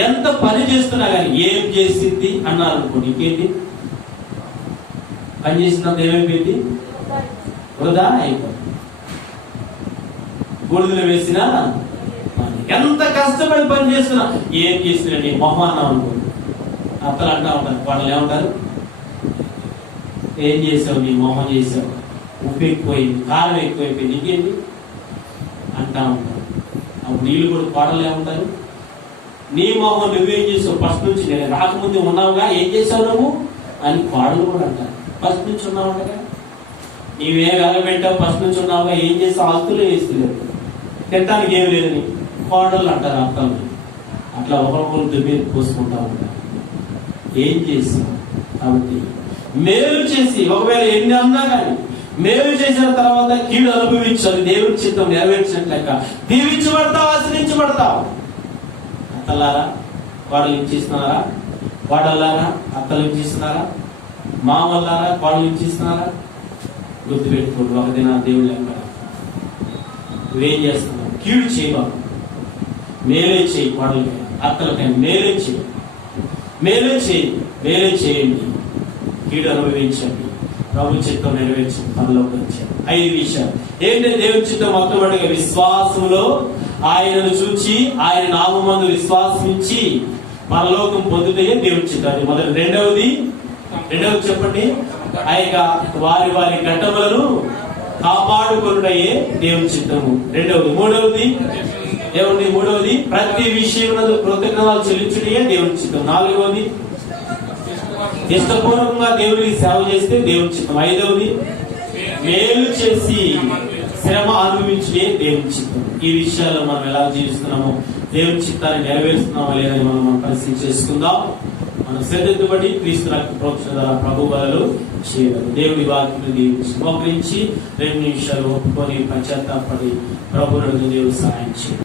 ఎంత పని చేస్తున్నా కానీ ఏం చేసింది అన్నారు అనుకోండి, ఇంకేంటి? పని చేసినంత ఏమైపోయింది? వృధా అయిపోయింది. బూడిదలో వేసినా, ఎంత కష్టపడి పని చేస్తున్నా ఏం చేస్తున్నా మొహం అన్నా అనుకోండి. అత్తలు అంటా ఉంటారు, వాళ్ళు ఏమంటారు? ఏం చేసావు? నీ మొహం చేసావు, ఉప్పు ఎక్కువైంది, కారం ఎక్కువైపోయింది, ఇంకేంటి అంటా ఉంటారు. అప్పుడు నీళ్ళు కూడా కోడలు ఏమంటారు? నీ మొహం నువ్వేం చేసావు? ఫస్ట్ నుంచి నేను రాకముందు ఉన్నావుగా, ఏం చేసావు నువ్వు అని కోడలు కూడా అంటారు. ఫస్ట్ నుంచి ఉన్నావు కదా. నీవే కలగబెట్టావు, ఫస్ట్ నుంచి ఉన్నావా, ఏం చేసావు, ఆస్తులు వేస్తలేదు, తినడానికి ఏమి లేదని కోడళ్ళు అంటారు అర్థం. అట్లా ఒకరికొకరు దుమ్మి పోసుకుంటా ఉంటారు. ఏం చేసాం? కాబట్టి మేలు చేసి, ఒకవేళ ఎన్ని అన్నా కానీ మేలు చేసిన తర్వాత కీడు అనుభవించాలి. దేవుని చిత్తం నెరవేర్చినట్లక దీవించబడతావు, ఆశ్రయించబడతావు. అత్తలారా కోడలు ఇచ్చిస్తున్నారా? కోడలారా అత్తలు ఇచ్చిస్తున్నారా? మామల్లారా కోడలు ఇచ్చిస్తున్నారా? గుర్తుపెట్టుకోండి, ఒక దిన దేవుడు ఎక్కడ నువ్వేం చేస్తున్నావు? కీడు చేయబాకు, మేలే చేయి. కోడలకి అత్తలకైనా మేలే చేయి, మేలే చేయి, మేలే చేయండి. కీడు అనుభవించండి, ప్రభు చిత్తం నెరవేర్చి పనిలోకి వచ్చారు. 5 విషయాలు ఏంటంటే దేవుని చిత్తం మొట్టమొదటిగా విశ్వాసంలో ఆయనను చూచి ఆయన నామమందు విశ్వాసించి పరలోకం పొందుతే దేవుని చిత్తం. అది మొదటి. రెండవది చెప్పండి, ఆయన వారి వారి ఘట్టములను కాపాడుకొనుటయే దేవుని చిత్తము. రెండవది. మూడవది ప్రతి విషయమునందు కృతజ్ఞతలు చెల్లించుటయే దేవుని చిత్తం. నాలుగవది ఇష్టపూర్వకంగా దేవుడికి సేవ చేస్తే దేవుని చిత్తం. 5వది మేలు చేసి శ్రమ అనుభవించే దేవుని చిత్తం. ఈ విషయాల్లో మనం ఎలా జీవిస్తున్నామో, దేవుని చిత్తాన్ని నెరవేరుస్తున్నామా లేదని మనం పరిశీలన చేసుకుందాం. మనం శ్రద్ధ బట్టి క్రీస్తు రక్త ప్రోక్షణ ద్వారా ప్రభు బలలు చేయగలరు. దేవుడి వాక్యం దీవించి మోకరించి 2 నిమిషాలు ఒప్పుకొని పశ్చాత్తాపడి ప్రభువును దేవుడు సహాయం చేయాలి.